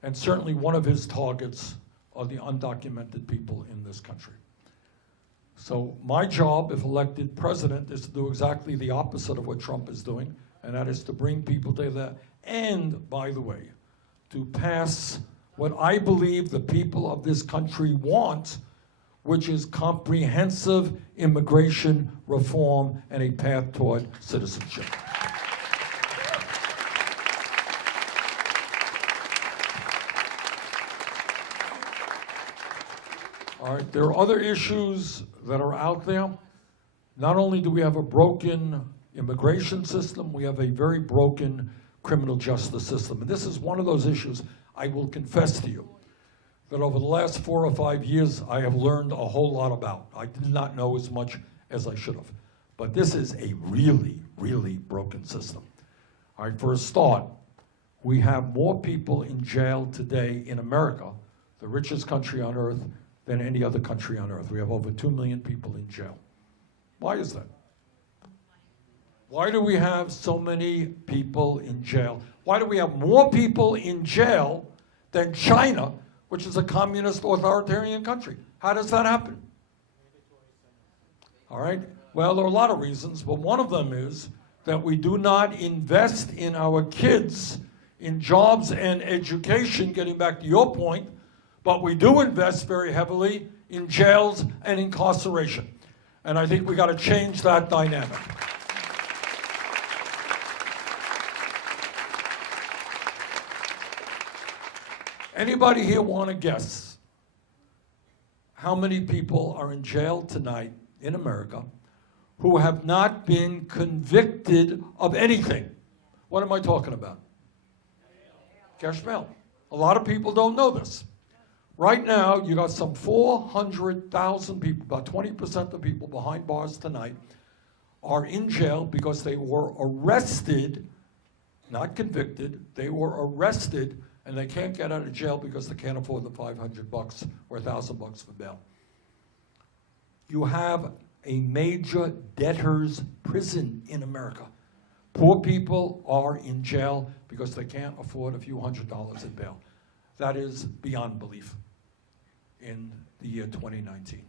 And certainly one of his targets are the undocumented people in this country. So my job, if elected president, is to do exactly the opposite of what Trump is doing, and that is to bring people together and, by the way, to pass what I believe the people of this country want, which is comprehensive immigration reform and a path toward citizenship. All right, there are other issues that are out there. Not only do we have a broken immigration system, we have a very broken criminal justice system. And this is one of those issues I will confess to you that over the last 4 or 5 years I have learned a whole lot about. I did not know as much as I should have. But this is a really, really broken system. All right, for a start, we have more people in jail today in America, the richest country on earth, than any other country on earth. We have over 2 million people in jail. Why is that? Why do we have so many people in jail? Why do we have more people in jail than China, which is a communist authoritarian country? How does that happen? All right, well, there are a lot of reasons, but one of them is that we do not invest in our kids in jobs and education, getting back to your point, but we do invest very heavily in jails and incarceration. And I think we got to change that dynamic. Anybody here want to guess how many people are in jail tonight in America who have not been convicted of anything? What am I talking about? Cash bail. A lot of people don't know this. Right now, you got some 400,000 people, about 20% of people behind bars tonight, are in jail because they were arrested, not convicted, they were arrested, and they can't get out of jail because they can't afford the $500 or $1,000 for bail. You have a major debtor's prison in America. Poor people are in jail because they can't afford a few $100s in bail. That is beyond belief in the year 2019.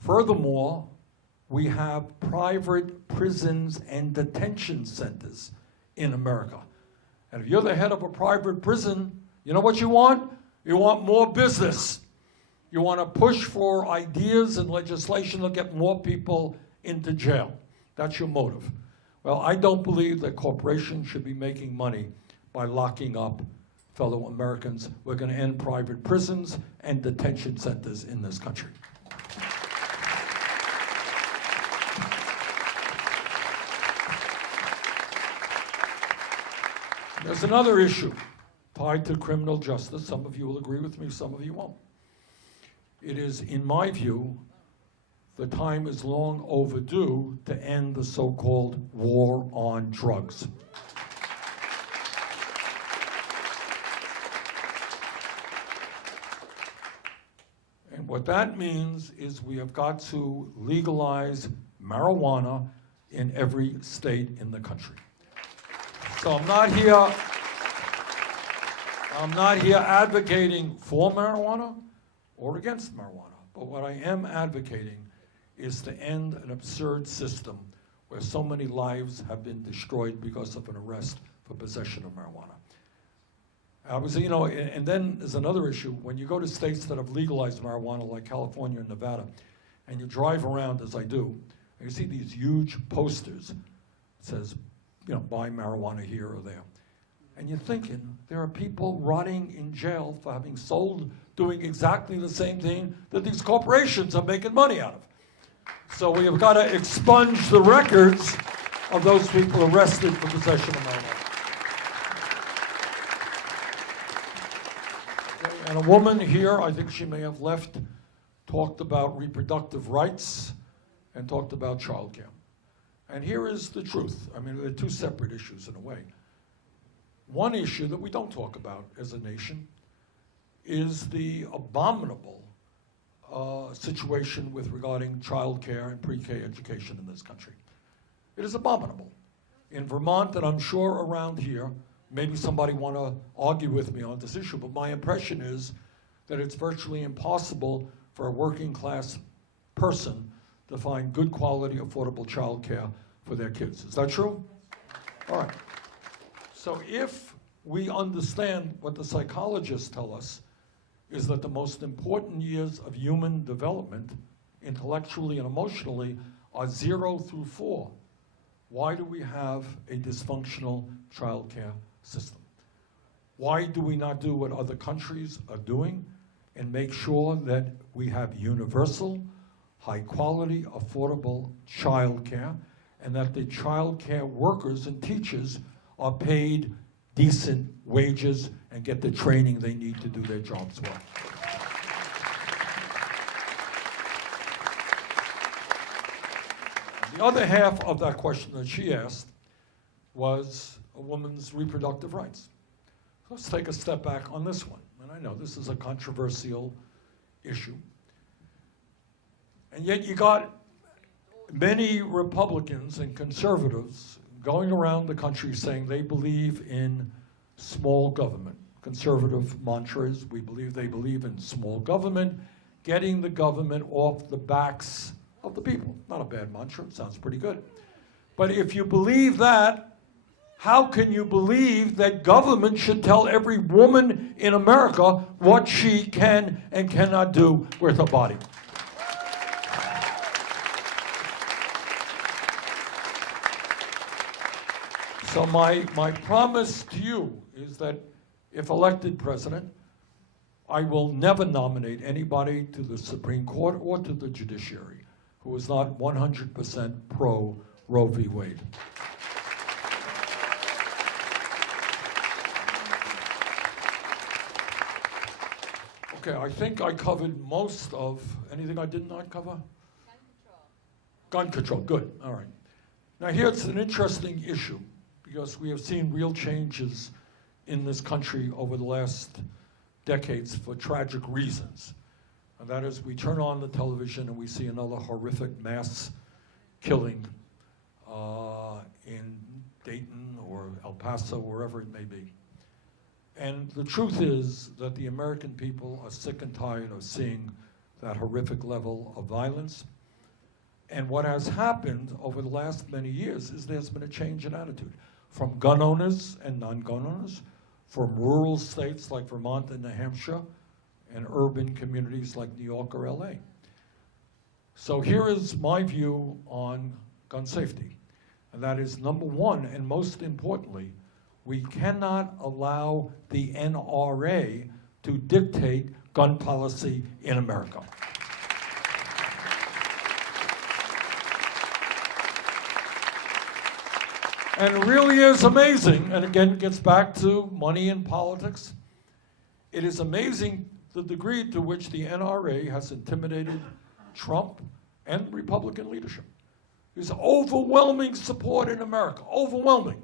Furthermore, we have private prisons and detention centers in America. And if you're the head of a private prison, you know what you want? You want more business. You want to push for ideas and legislation that get more people into jail. That's your motive. Well, I don't believe that corporations should be making money by locking up fellow Americans. We're going to end private prisons and detention centers in this country. There's another issue tied to criminal justice. Some of you will agree with me, some of you won't. It is, in my view, the time is long overdue to end the so-called war on drugs. And what that means is we have got to legalize marijuana in every state in the country. So I'm not here advocating for marijuana or against marijuana, but what I am advocating is to end an absurd system where so many lives have been destroyed because of an arrest for possession of marijuana. And then there's another issue. When you go to states that have legalized marijuana, like California and Nevada, and you drive around, as I do, and you see these huge posters that says, buy marijuana here or there. And you're thinking, there are people rotting in jail for having sold, doing exactly the same thing that these corporations are making money out of. So we have got to expunge the records of those people arrested for possession of marijuana. And a woman here, I think she may have left, talked about reproductive rights and talked about child care. And here is the truth. I mean, they're two separate issues in a way. One issue that we don't talk about as a nation is the abominable situation with regarding child care and pre-K education in this country. It is abominable. In Vermont, and I'm sure around here, maybe somebody want to argue with me on this issue, but my impression is that it's virtually impossible for a working class person to find good quality, affordable child care for their kids. Is that true? All right. So if we understand what the psychologists tell us is that the most important years of human development, intellectually and emotionally, are 0 through 4, why do we have a dysfunctional child care system? Why do we not do what other countries are doing and make sure that we have universal, high-quality, affordable child care, and that the child care workers and teachers are paid decent wages and get the training they need to do their jobs well? The other half of that question that she asked was a woman's reproductive rights. Let's take a step back on this one. And I know this is a controversial issue. And yet you got many Republicans and conservatives going around the country saying they believe in small government. Conservative mantras, they believe in small government, getting the government off the backs of the people. Not a bad mantra, it sounds pretty good. But if you believe that, how can you believe that government should tell every woman in America what she can and cannot do with her body? So my promise to you is that if elected president, I will never nominate anybody to the Supreme Court or to the judiciary who is not 100% pro Roe v. Wade. Okay, I think I covered most of, anything I did not cover? Gun control, good, all right. Now here's an interesting issue, because we have seen real changes in this country over the last decades for tragic reasons. And that is, we turn on the television and we see another horrific mass killing in Dayton or El Paso, wherever it may be. And the truth is that the American people are sick and tired of seeing that horrific level of violence. And what has happened over the last many years is there's been a change in attitude from gun owners and non-gun owners, from rural states like Vermont and New Hampshire, and urban communities like New York or LA. So here is my view on gun safety. And that is, number one, and most importantly, we cannot allow the NRA to dictate gun policy in America. And it really is amazing, and again, it gets back to money in politics. It is amazing the degree to which the NRA has intimidated Trump and Republican leadership. There's overwhelming support in America, overwhelming,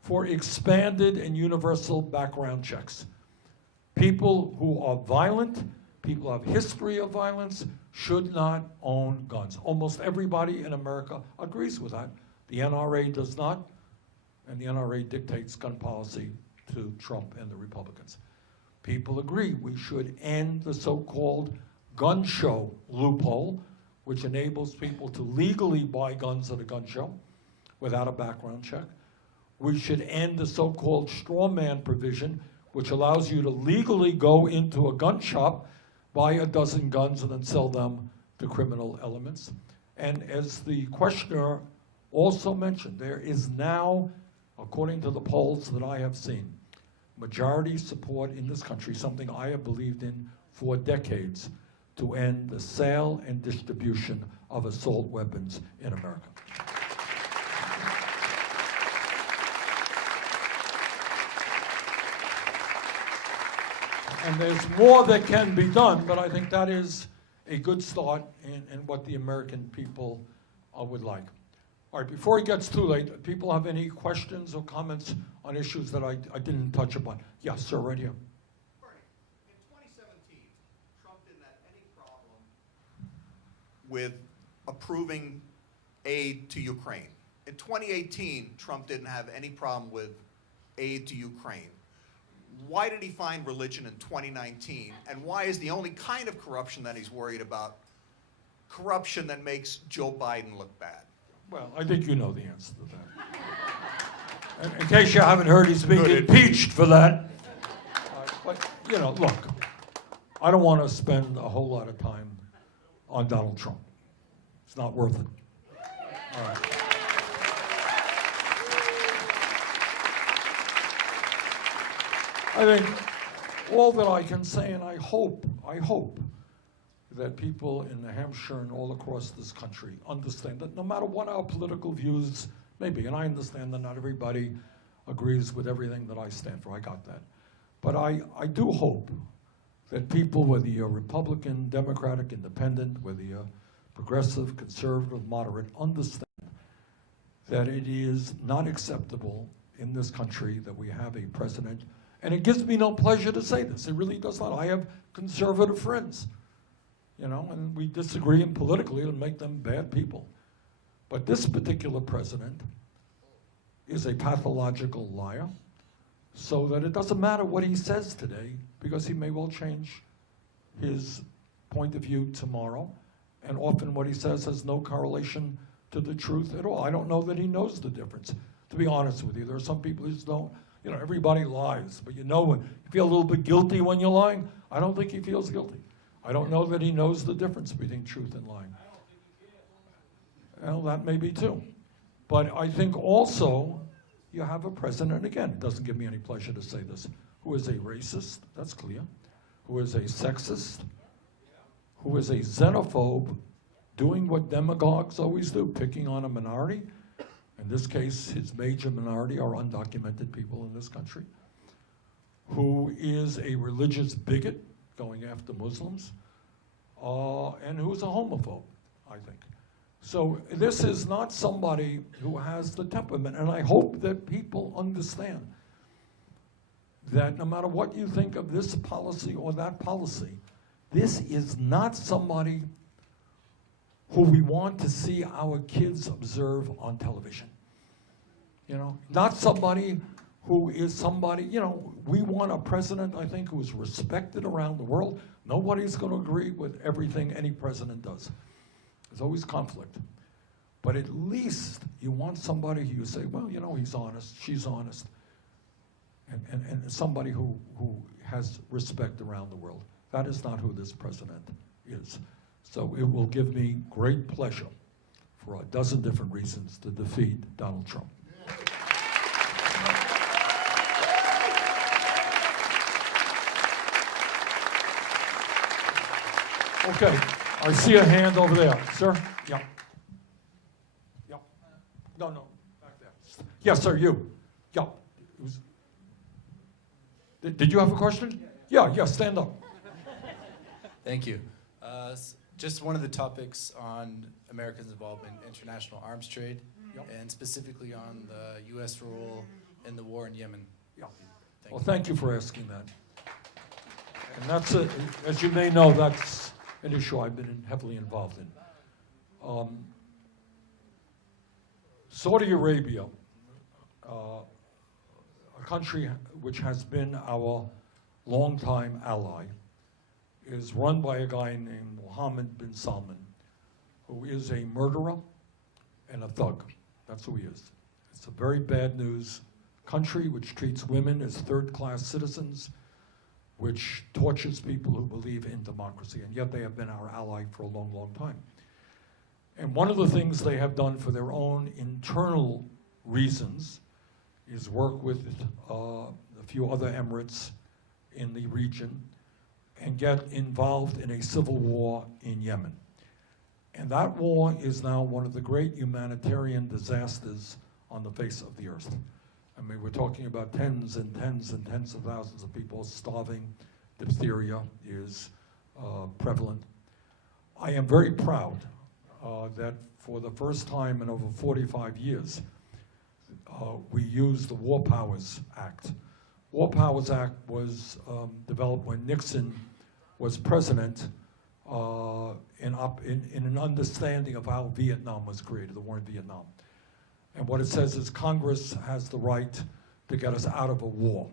for expanded and universal background checks. People who are violent, people who have history of violence, should not own guns. Almost everybody in America agrees with that. The NRA does not, and the NRA dictates gun policy to Trump and the Republicans. People agree we should end the so-called gun show loophole, which enables people to legally buy guns at a gun show without a background check. We should end the so-called straw man provision, which allows you to legally go into a gun shop, buy a dozen guns, and then sell them to criminal elements. And as the questioner also mentioned, there is now, according to the polls that I have seen, majority support in this country, something I have believed in for decades, to end the sale and distribution of assault weapons in America. And there's more that can be done, but I think that is a good start in what the American people would like. All right, before it gets too late, people have any questions or comments on issues that I didn't touch upon? Yes, sir, right here. Bernie, in with approving aid to Ukraine. In 2018, Trump didn't have any problem with aid to Ukraine. Why did he find religion in 2019? And why is the only kind of corruption that he's worried about corruption that makes Joe Biden look bad? Well, I think you know the answer to that. And in case you haven't heard, he's being Good. impeached for that. But, you know, look, I don't want to spend a whole lot of time on Donald Trump. It's not worth it. All right. I think all that I can say, and I hope that people in New Hampshire and all across this country understand that no matter what our political views may be, and I understand that not everybody agrees with everything that I stand for, I got that. But I do hope that people, whether you're Republican, Democratic, Independent, whether you're progressive, conservative, moderate, understand that it is not acceptable in this country that we have a president, and it gives me no pleasure to say this, it really does not. I have conservative friends, you know, and we disagree and politically it'll make them bad people. But this particular president is a pathological liar, so that it doesn't matter what he says today, because he may well change his point of view tomorrow, and often what he says has no correlation to the truth at all. I don't know that he knows the difference, to be honest with you. There are some people who just don't, you know, everybody lies, but you know when you feel a little bit guilty when you're lying. I don't think he feels guilty. I don't know that he knows the difference between truth and lying. Well, that may be too. But I think also you have a president, again, it doesn't give me any pleasure to say this, who is a racist, that's clear, who is a sexist, who is a xenophobe, doing what demagogues always do, picking on a minority. In this case, his major minority are undocumented people in this country, who is a religious bigot, going after Muslims, and who's a homophobe, I think. So this is not somebody who has the temperament, and I hope that people understand that no matter what you think of this policy or that policy, this is not somebody who we want to see our kids observe on television. You know, not somebody who is somebody, you know, we want a president, I think, who is respected around the world. Nobody's going to agree with everything any president does. There's always conflict. But at least you want somebody who you say, well, you know, he's honest, she's honest, and somebody who has respect around the world. That is not who this president is. So it will give me great pleasure for a dozen different reasons to defeat Donald Trump. Okay, I see a hand over there. Sir? Yeah. Yeah. No, back there. Yes, sir, you. Yeah. Did you have a question? Yeah, stand up. Thank you. Just one of the topics on America's involvement in international arms trade, and specifically on the U.S. role in the war in Yemen. Yeah. Well, thank you for asking that. And that's, as you may know, that's an issue I've been heavily involved in. Saudi Arabia, a country which has been our longtime ally, is run by a guy named Mohammed bin Salman, who is a murderer and a thug. That's who he is. It's a very bad news country which treats women as third-class citizens, which tortures people who believe in democracy, and yet they have been our ally for a long, long time. And one of the things they have done for their own internal reasons is work with a few other emirates in the region and get involved in a civil war in Yemen. And that war is now one of the great humanitarian disasters on the face of the earth. I mean, we're talking about tens and tens and tens of thousands of people starving. Diphtheria is prevalent. I am very proud that for the first time in over 45 years, we used the War Powers Act. War Powers Act was developed when Nixon was president in an understanding of how Vietnam was created, the war in Vietnam. And what it says is Congress has the right to get us out of a war,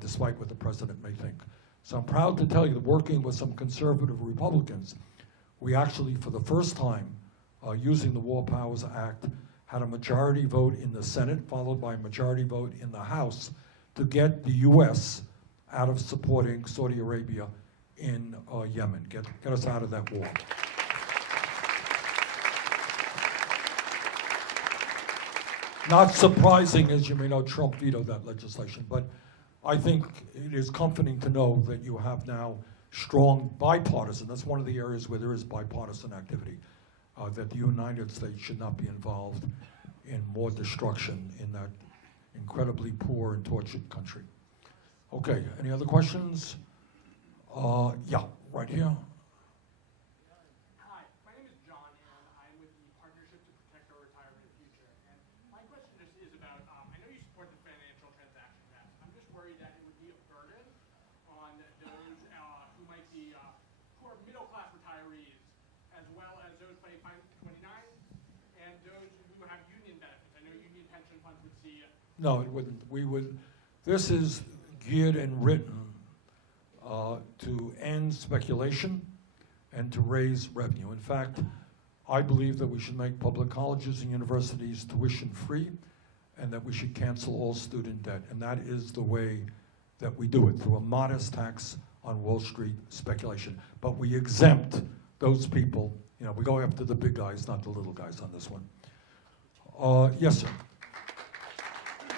despite what the president may think. So I'm proud to tell you that working with some conservative Republicans, we actually, for the first time, using the War Powers Act, had a majority vote in the Senate, followed by a majority vote in the House, to get the U.S. out of supporting Saudi Arabia in Yemen, get us out of that war. Not surprising, as you may know, Trump vetoed that legislation, but I think it is comforting to know that you have now strong bipartisan, that's one of the areas where there is bipartisan activity, that the United States should not be involved in more destruction in that incredibly poor and tortured country. Okay, any other questions? Yeah, right here. Hi, my name is John, and I'm with the Partnership to Protect Our Retirement Future. And my question just is about, I know you support the financial transaction tax. I'm just worried that it would be a burden on those who might be poor middle-class retirees, as well as those paying 529, and those who have union benefits. I know union pension funds would see. No, it wouldn't. This is geared and written to end speculation and to raise revenue. In fact, I believe that we should make public colleges and universities tuition free, and that we should cancel all student debt. And that is the way that we do it, through a modest tax on Wall Street speculation. But we exempt those people. You know, we go after the big guys, not the little guys on this one. Yes, sir. I'm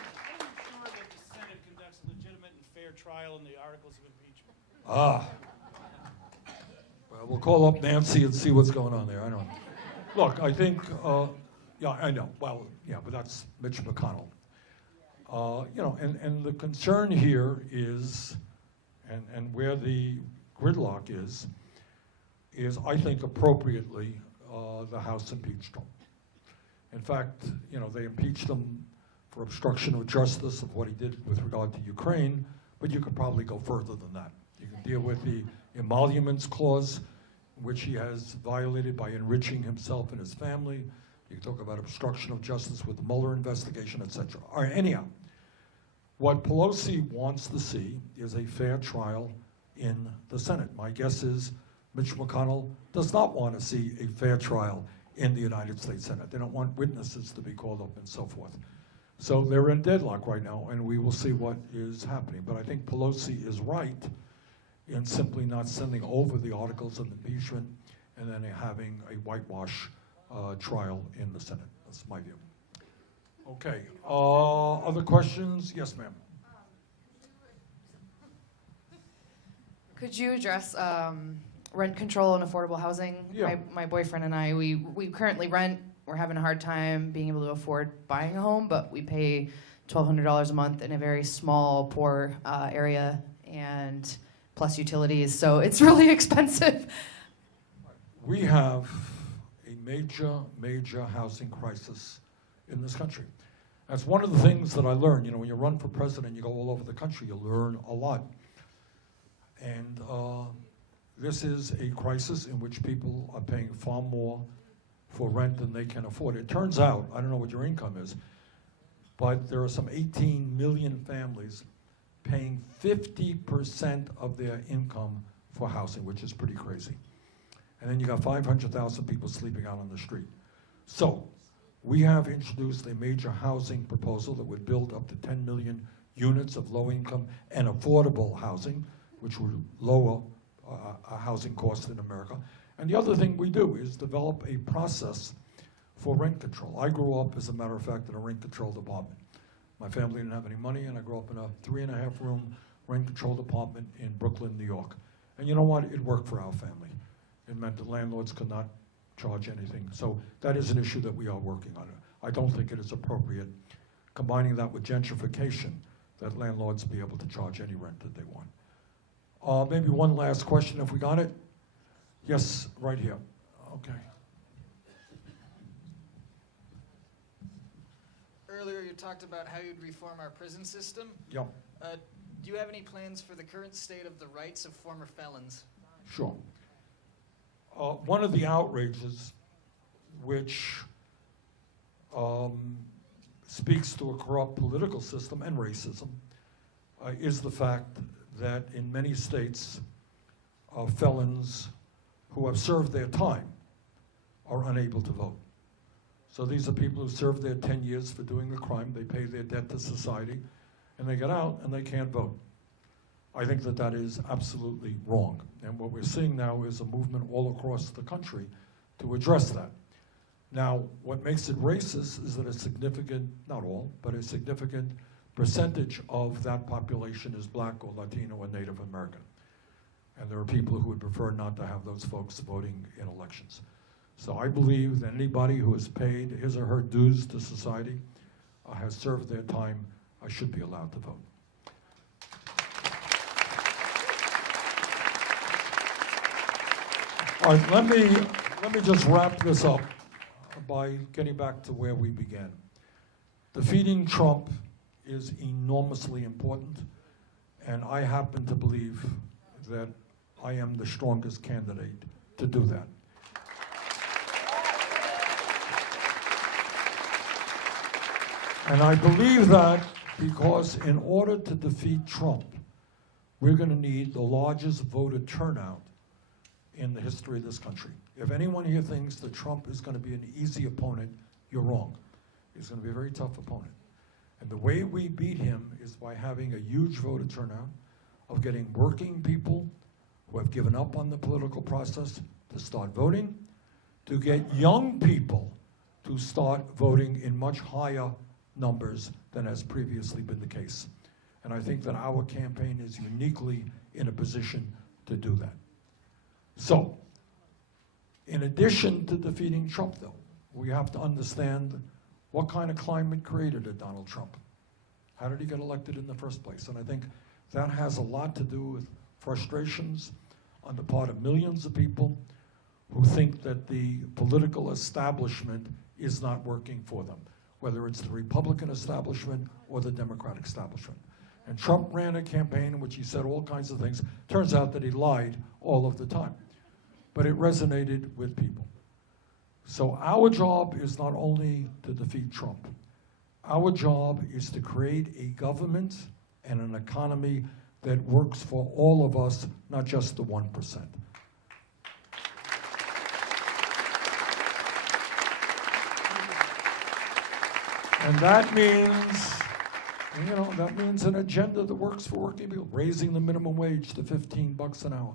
sure that the Senate conducts a legitimate and fair trial in the articles of impeachment. Well, we'll call up Nancy and see what's going on there. I don't know. Look, I think, yeah, I know. Well, yeah, but that's Mitch McConnell. You know, and the concern here is, and where the gridlock is I think appropriately, the House impeached him. In fact, you know, they impeached him for obstruction of justice of what he did with regard to Ukraine, but you could probably go further than that. You can deal with the emoluments clause, which he has violated by enriching himself and his family. You can talk about obstruction of justice with the Mueller investigation, et cetera. All right, anyhow, what Pelosi wants to see is a fair trial in the Senate. My guess is Mitch McConnell does not want to see a fair trial in the United States Senate. They don't want witnesses to be called up and so forth. So they're in deadlock right now, and we will see what is happening. But I think Pelosi is right in simply not sending over the articles of impeachment and then having a whitewash trial in the Senate. That's my view. Okay, other questions? Yes, ma'am. Could you address rent control and affordable housing? Yeah. My boyfriend and I, we currently rent. We're having a hard time being able to afford buying a home, but we pay $1,200 a month in a very small, poor area, and plus utilities, so it's really expensive. We have a major housing crisis in this country. That's one of the things that I learned. You know, when you run for president, you go all over the country, you learn a lot. And this is a crisis in which people are paying far more for rent than they can afford. It turns out, I don't know what your income is, but there are some 18 million families paying 50% of their income for housing, which is pretty crazy. And then you got 500,000 people sleeping out on the street. So we have introduced a major housing proposal that would build up to 10 million units of low income and affordable housing, which would lower housing costs in America. And the other thing we do is develop a process for rent control. I grew up, as a matter of fact, in a rent-controlled apartment. My family didn't have any money, and I grew up in a 3.5-room rent-controlled apartment in Brooklyn, New York. And you know what? It worked for our family. It meant that landlords could not charge anything. So that is an issue that we are working on. I don't think it is appropriate, combining that with gentrification, that landlords be able to charge any rent that they want. Maybe one last question, if we got it. Yes, right here. Okay. Earlier you talked about how you'd reform our prison system. Yeah. Do you have any plans for the current state of the rights of former felons? Sure. one of the outrages which speaks to a corrupt political system and racism is the fact that in many states, felons who have served their time are unable to vote. So these are people who served their 10 years for doing the crime, they pay their debt to society, and they get out and they can't vote. I think that that is absolutely wrong. And what we're seeing now is a movement all across the country to address that. Now, what makes it racist is that a significant, not all, but a significant percentage of that population is black or Latino or Native American. And there are people who would prefer not to have those folks voting in elections. So I believe that anybody who has paid his or her dues to society, has served their time, should be allowed to vote. All right, let me just wrap this up by getting back to where we began. Defeating Trump is enormously important, and I happen to believe that I am the strongest candidate to do that. And I believe that because in order to defeat Trump, we're going to need the largest voter turnout in the history of this country. If anyone here thinks that Trump is going to be an easy opponent, you're wrong. He's going to be a very tough opponent. And the way we beat him is by having a huge voter turnout, of getting working people who have given up on the political process to start voting, to get young people to start voting in much higher numbers than has previously been the case. And I think that our campaign is uniquely in a position to do that. So, in addition to defeating Trump, though, we have to understand what kind of climate created a Donald Trump. How did he get elected in the first place? And I think that has a lot to do with frustrations on the part of millions of people who think that the political establishment is not working for them, whether it's the Republican establishment or the Democratic establishment. And Trump ran a campaign in which he said all kinds of things. Turns out that he lied all of the time. But it resonated with people. So our job is not only to defeat Trump. Our job is to create a government and an economy that works for all of us, not just the 1%. And that means, that means an agenda that works for working people, raising the minimum wage to $15 an hour,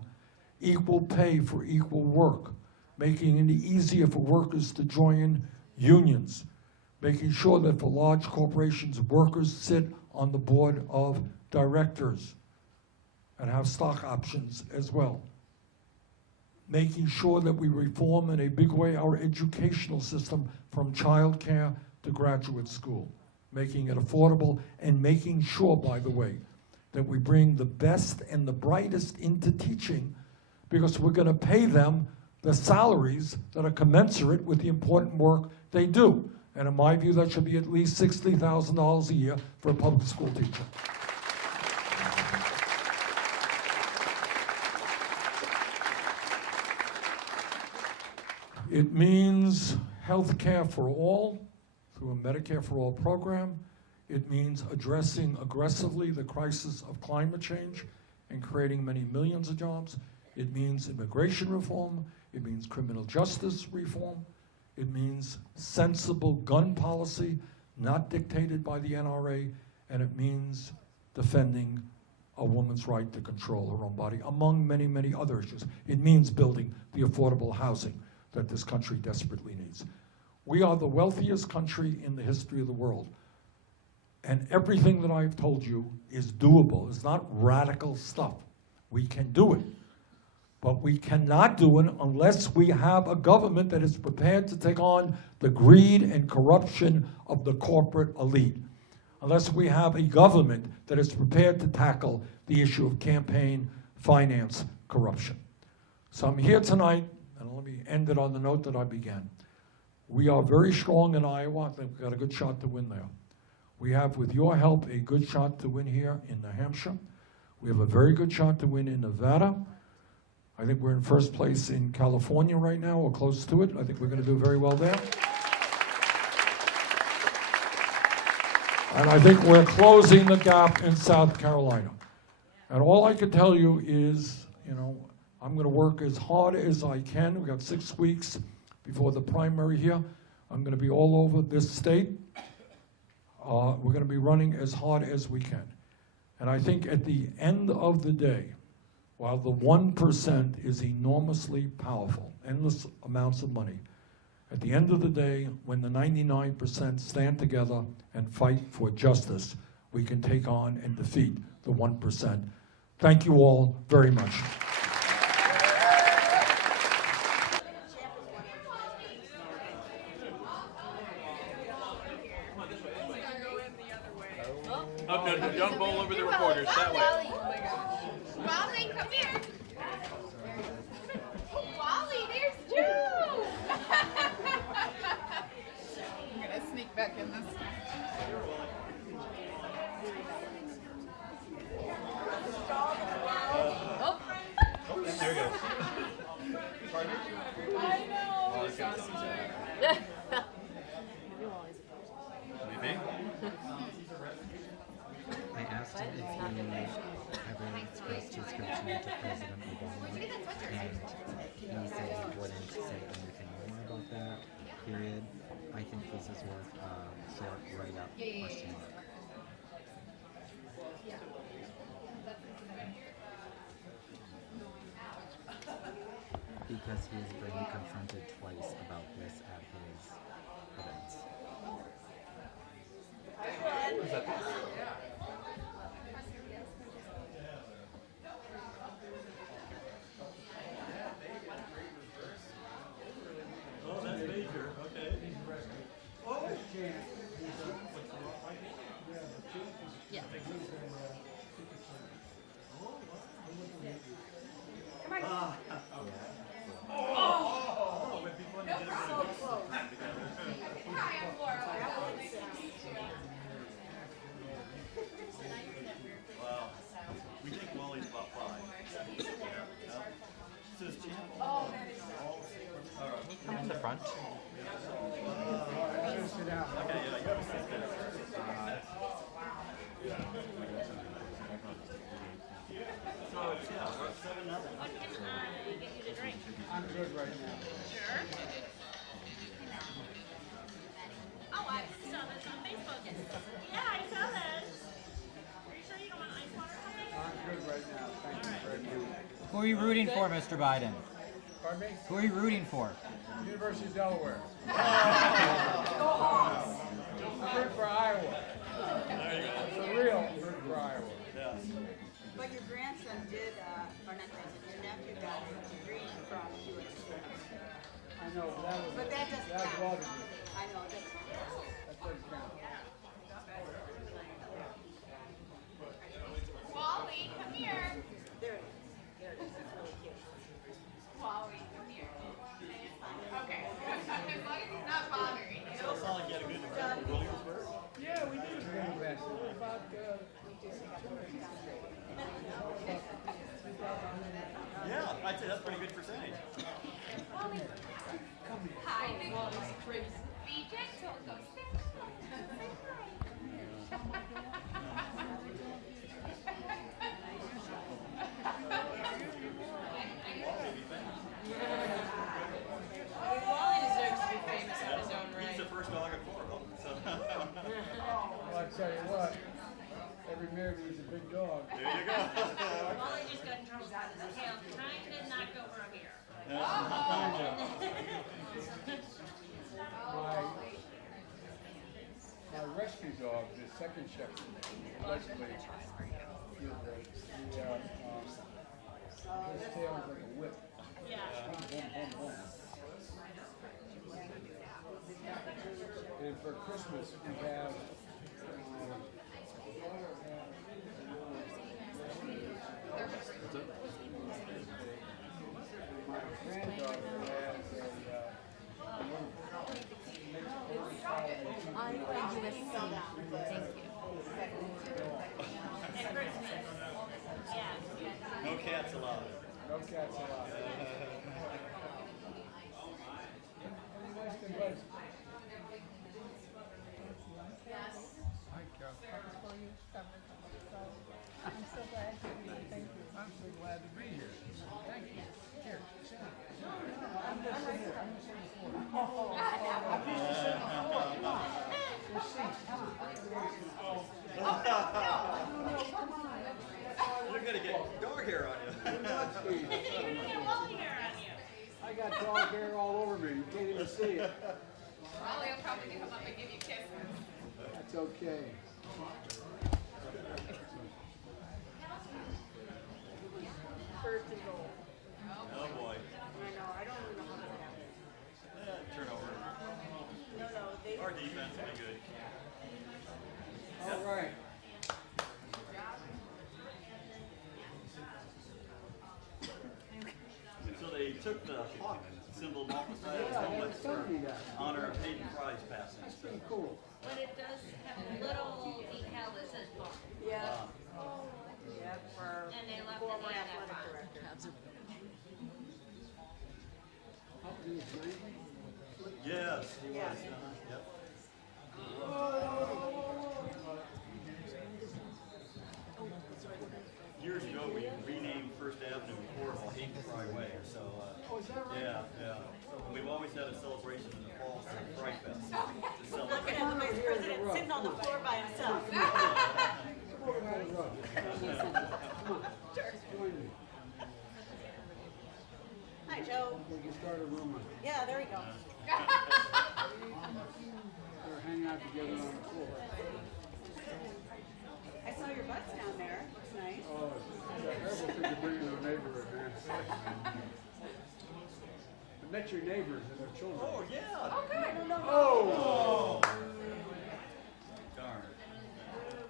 equal pay for equal work, making it easier for workers to join unions, making sure that for large corporations, workers sit on the board of directors and have stock options as well. Making sure that we reform in a big way our educational system from childcare to graduate school, making it affordable, and making sure, by the way, that we bring the best and the brightest into teaching, because we're going to pay them the salaries that are commensurate with the important work they do. And in my view, that should be at least $60,000 a year for a public school teacher. It means health care for all through a Medicare for All program. It means addressing aggressively the crisis of climate change and creating many millions of jobs. It means immigration reform. It means criminal justice reform. It means sensible gun policy, not dictated by the NRA. And it means defending a woman's right to control her own body, among many, many other issues. It means building the affordable housing that this country desperately needs. We are the wealthiest country in the history of the world. And everything that I've told you is doable. It's not radical stuff. We can do it. But we cannot do it unless we have a government that is prepared to take on the greed and corruption of the corporate elite. Unless we have a government that is prepared to tackle the issue of campaign finance corruption. So I'm here tonight, and let me end it on the note that I began. We are very strong in Iowa. I think we've got a good shot to win there. We have, with your help, a good shot to win here in New Hampshire. We have a very good shot to win in Nevada. I think we're in first place in California right now, or close to it. I think we're going to do very well there. And I think we're closing the gap in South Carolina. And all I can tell you is, you know, I'm going to work as hard as I can. We've got 6 weeks before the primary here. I'm going to be all over this state. We're going to be running as hard as we can. And I think at the end of the day, while the 1% is enormously powerful, endless amounts of money, at the end of the day, when the 99% stand together and fight for justice, we can take on and defeat the 1%. Thank you all very much. Oh, no, don't bowl over the reporters, that way. Wally, come here. Wally, there's two. I'm gonna sneak back in this. Oh. There we go. I know. Maybe. I asked him if he ever expressed his gratitude to President Obama, and he said he wouldn't say anything more about that, period. I think this is worth a short write-up question mark. Because he has been confronted twice about this at his events. Oh, that's major, okay. Oh! Yeah. Wow. We think Wally's about 5. Yeah. So is Champ Come in the front. Okay, yeah, you have a seat there. So, yeah, we're 7-0. What can I get you to drink? I'm good right now. Sure. Oh, I saw this on Facebook. Yeah, I saw that. Are you sure you don't want ice water? I'm good right now. Thank you very much. Who are you rooting for, Mr. Biden? Pardon me? Who are you rooting for? University of Delaware. I'm rooting for Iowa. For real, I'm rooting for Iowa. But your grandson did, or not grandson, your nephew got a degree from USC. I know, But that doesn't that was count. law degree. I know, it doesn't count. That doesn't count. Wally, come here. There it is. There it is. It's really cute. Wally, come here. Okay. As long as he's not bothering you. So it sounds like you had a good event in Williamsburg? Yeah, we did a good event. About, Yeah, I'd say that's a pretty good percentage. Hi, Wally's crazy. Be gentle. Go sit. Say Wally deserves to be famous in his own He's the first dog at 4 of them, so. well, I tell you what, every mayor needs a big dog. There you go. Wally just got in trouble because his tail kind did not go from here. My rescue dog, the second shepherd, Leslie, his tail is like a whip. Yeah. Boom, boom, boom, boom. And for Christmas, we have my granddaughter has a little mixed Polish holiday. No cats allowed. No cats allowed. got dog hair all over me. You can't even see it. Molly will probably come up and give you kisses. That's okay. First and goal. Oh boy. I know, I don't even know how that happened. Turnover. No, they. Our defense will be good. All right. So they took the hawk symbol off the side of his helmet for honor of Hayden Fry's passing. That's pretty cool. But it does have a little decal that says Bob. Yeah. Wow. Yeah, for And they left former it in that athletic font. director. Yes, he was. Yeah. Yep. Years ago, we renamed First Avenue Horrible Hayden Fry Way. So, Oh, is that right? yeah, yeah. And we've always had a celebration in the fall for Fry Fest. To Looking celebrate. at the vice president sitting on the floor by himself. Come over by the rug. Come on. Join me. Hi, Joe. We can start a rumor. Yeah, there we go. They're hanging out together on the floor. I saw your butts down there. Looks nice. Oh, it's a terrible thing to bring in the neighborhood, man. I met your neighbors and their children. Oh, yeah. Oh, good. Oh! Darn.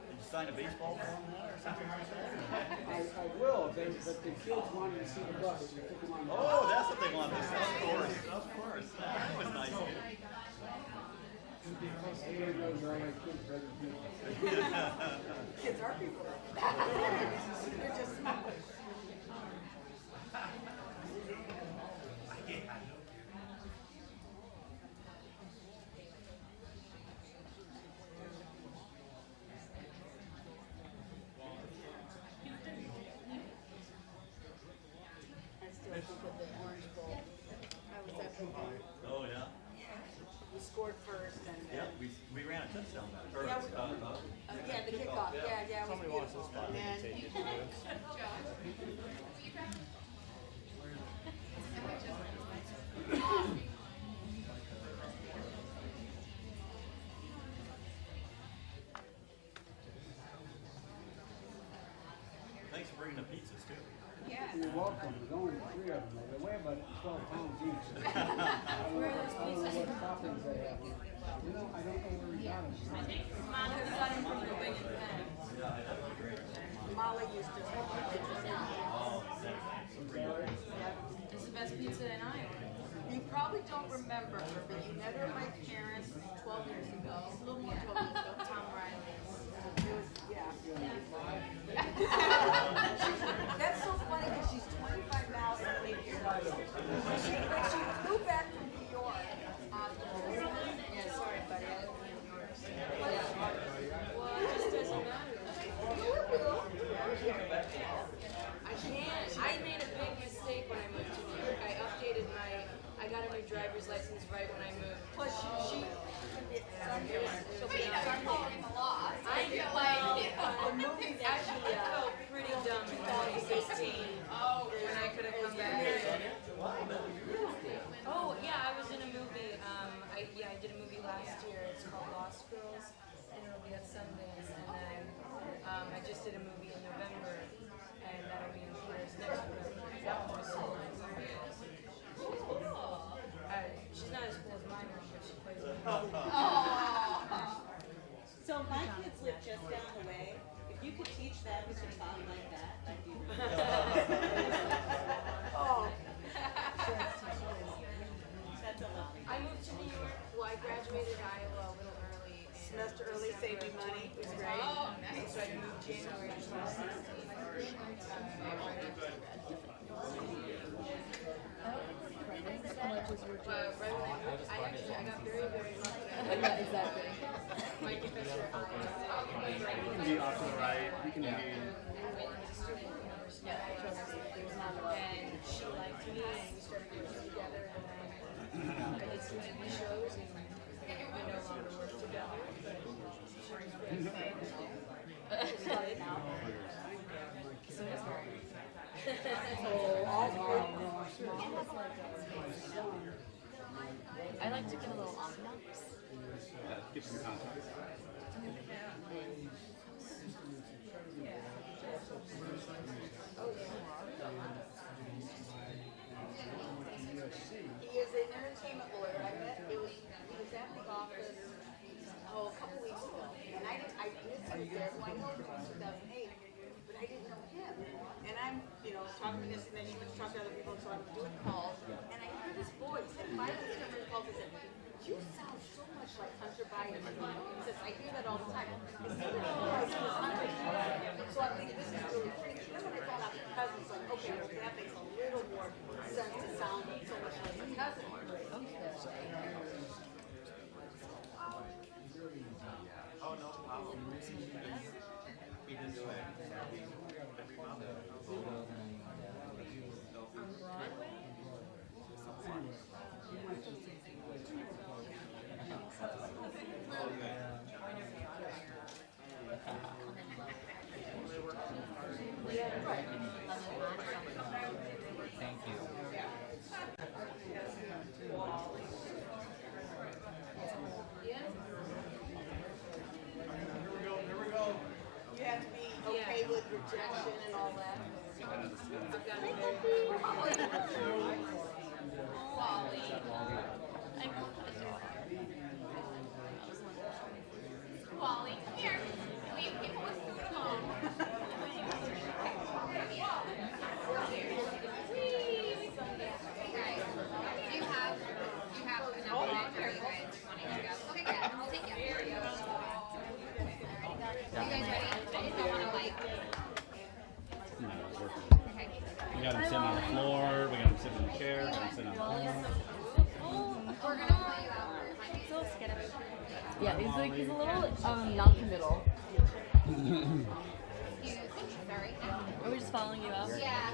Did you sign a baseball for him now or something like that? I will, but the kids wanted to see the bus. We took them on. Oh, that's what they wanted to say. Of course. Of course. That was nice of you. Everybody knows all my kids better than people. Kids are people. They're just small. I still think of the Orange Bowl. I was at the game. Oh, yeah. We scored first and Yeah, we ran a touchdown back. Or, Yeah, yeah, the kickoff. Yeah, it was beautiful. And then Thanks for bringing the pizzas, too. You're welcome. There's only 3 of them. They weigh about 12 pounds each. I don't know what toppings they have. You know, I don't know where we got them. Molly used to. It's the best pizza in Iowa. You probably don't remember her, but you met her at my parents 12 years ago. A little more 12 years ago. Tom Riley. It was, yeah. That's so funny because she's 25 now and lived here. She flew back from New York. Yeah, sorry, buddy. I live in New York. Well, it just doesn't matter. I can't. I made a big mistake when I moved to New York. I got a new driver's license right when I moved. Plus, she can be She'll be Wait, start following the law. I feel like the movie actually felt pretty dumb in 2016 when I could have come back. Oh yeah, I was in a movie. I did a movie last year. It's called Lost Girls, and it'll be at Sundance. And then I just did a movie in November, and that'll be in theaters next November. She's not as cool as my mom, but she plays me. So my kids live just down the way. If you could teach them to talk like that, I'd be really Oh. That's a lovely. I moved to New York. Well, I graduated Iowa a little early. Semester early saved me money. It was great. Oh, nice. So I moved January 2016. Right when I moved, I got very, very lucky. Yeah, exactly. My professor, We can be off to the right. We can be. and she liked me, and we started working together, and then I did some TV shows, and we no longer work together, but she was great. Oh, all He is an entertainment lawyer. I met Billy. He was at the office a couple weeks ago, and I knew he was there, so I know it was 2008, but I didn't know him. And I'm, talking to this, and then she went to talk to other people, so I'm doing calls, and I hear this voice, and finally somebody calls and said, "You sound so much like Hunter Biden." He says, "I hear that all the time." I said, "No, I said, it's Hunter." So I'm thinking, this is really freaky. Then when I found out the cousin, it's like, okay, well, that makes a little more sense to sound so much like the cousin. Thank you. You have to be okay with rejection and all that. Wally, here. Leave people with food alone. Do you have enough room for you guys wanting to go? Okay, good. I'll take it. Are you guys ready? I just don't want to like. Okay. We got him sitting on the floor, we got him sitting in the chair, we got him sitting on the floor. We're gonna pull you out. So skittish. Yeah, he's a little non-committal. Sorry. Are we just following you out? Yeah.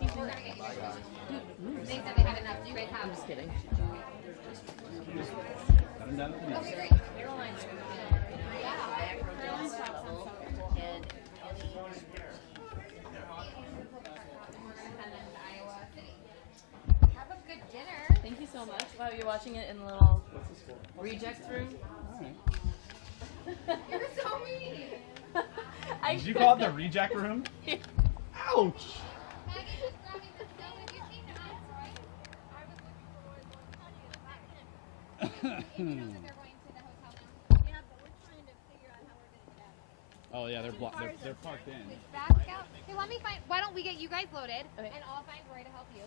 We're gonna get you guys. They said they had enough. Do you guys have? I'm just kidding. Got him down at the knee. Okay, great. Have a good dinner. Thank you so much. Wow, you're watching it in the little reject room? You're so mean. Did you call it the reject room? Ouch! Maggie, just grab me the stone. Have you seen us, right? I was looking for Lord how do you they're going to the hotel now. Yeah, but we're trying to figure out how we're going to get out. Oh yeah, they're parked in. Back out. Hey, let me find. Why don't we get you guys loaded, and I'll find Roy to help you.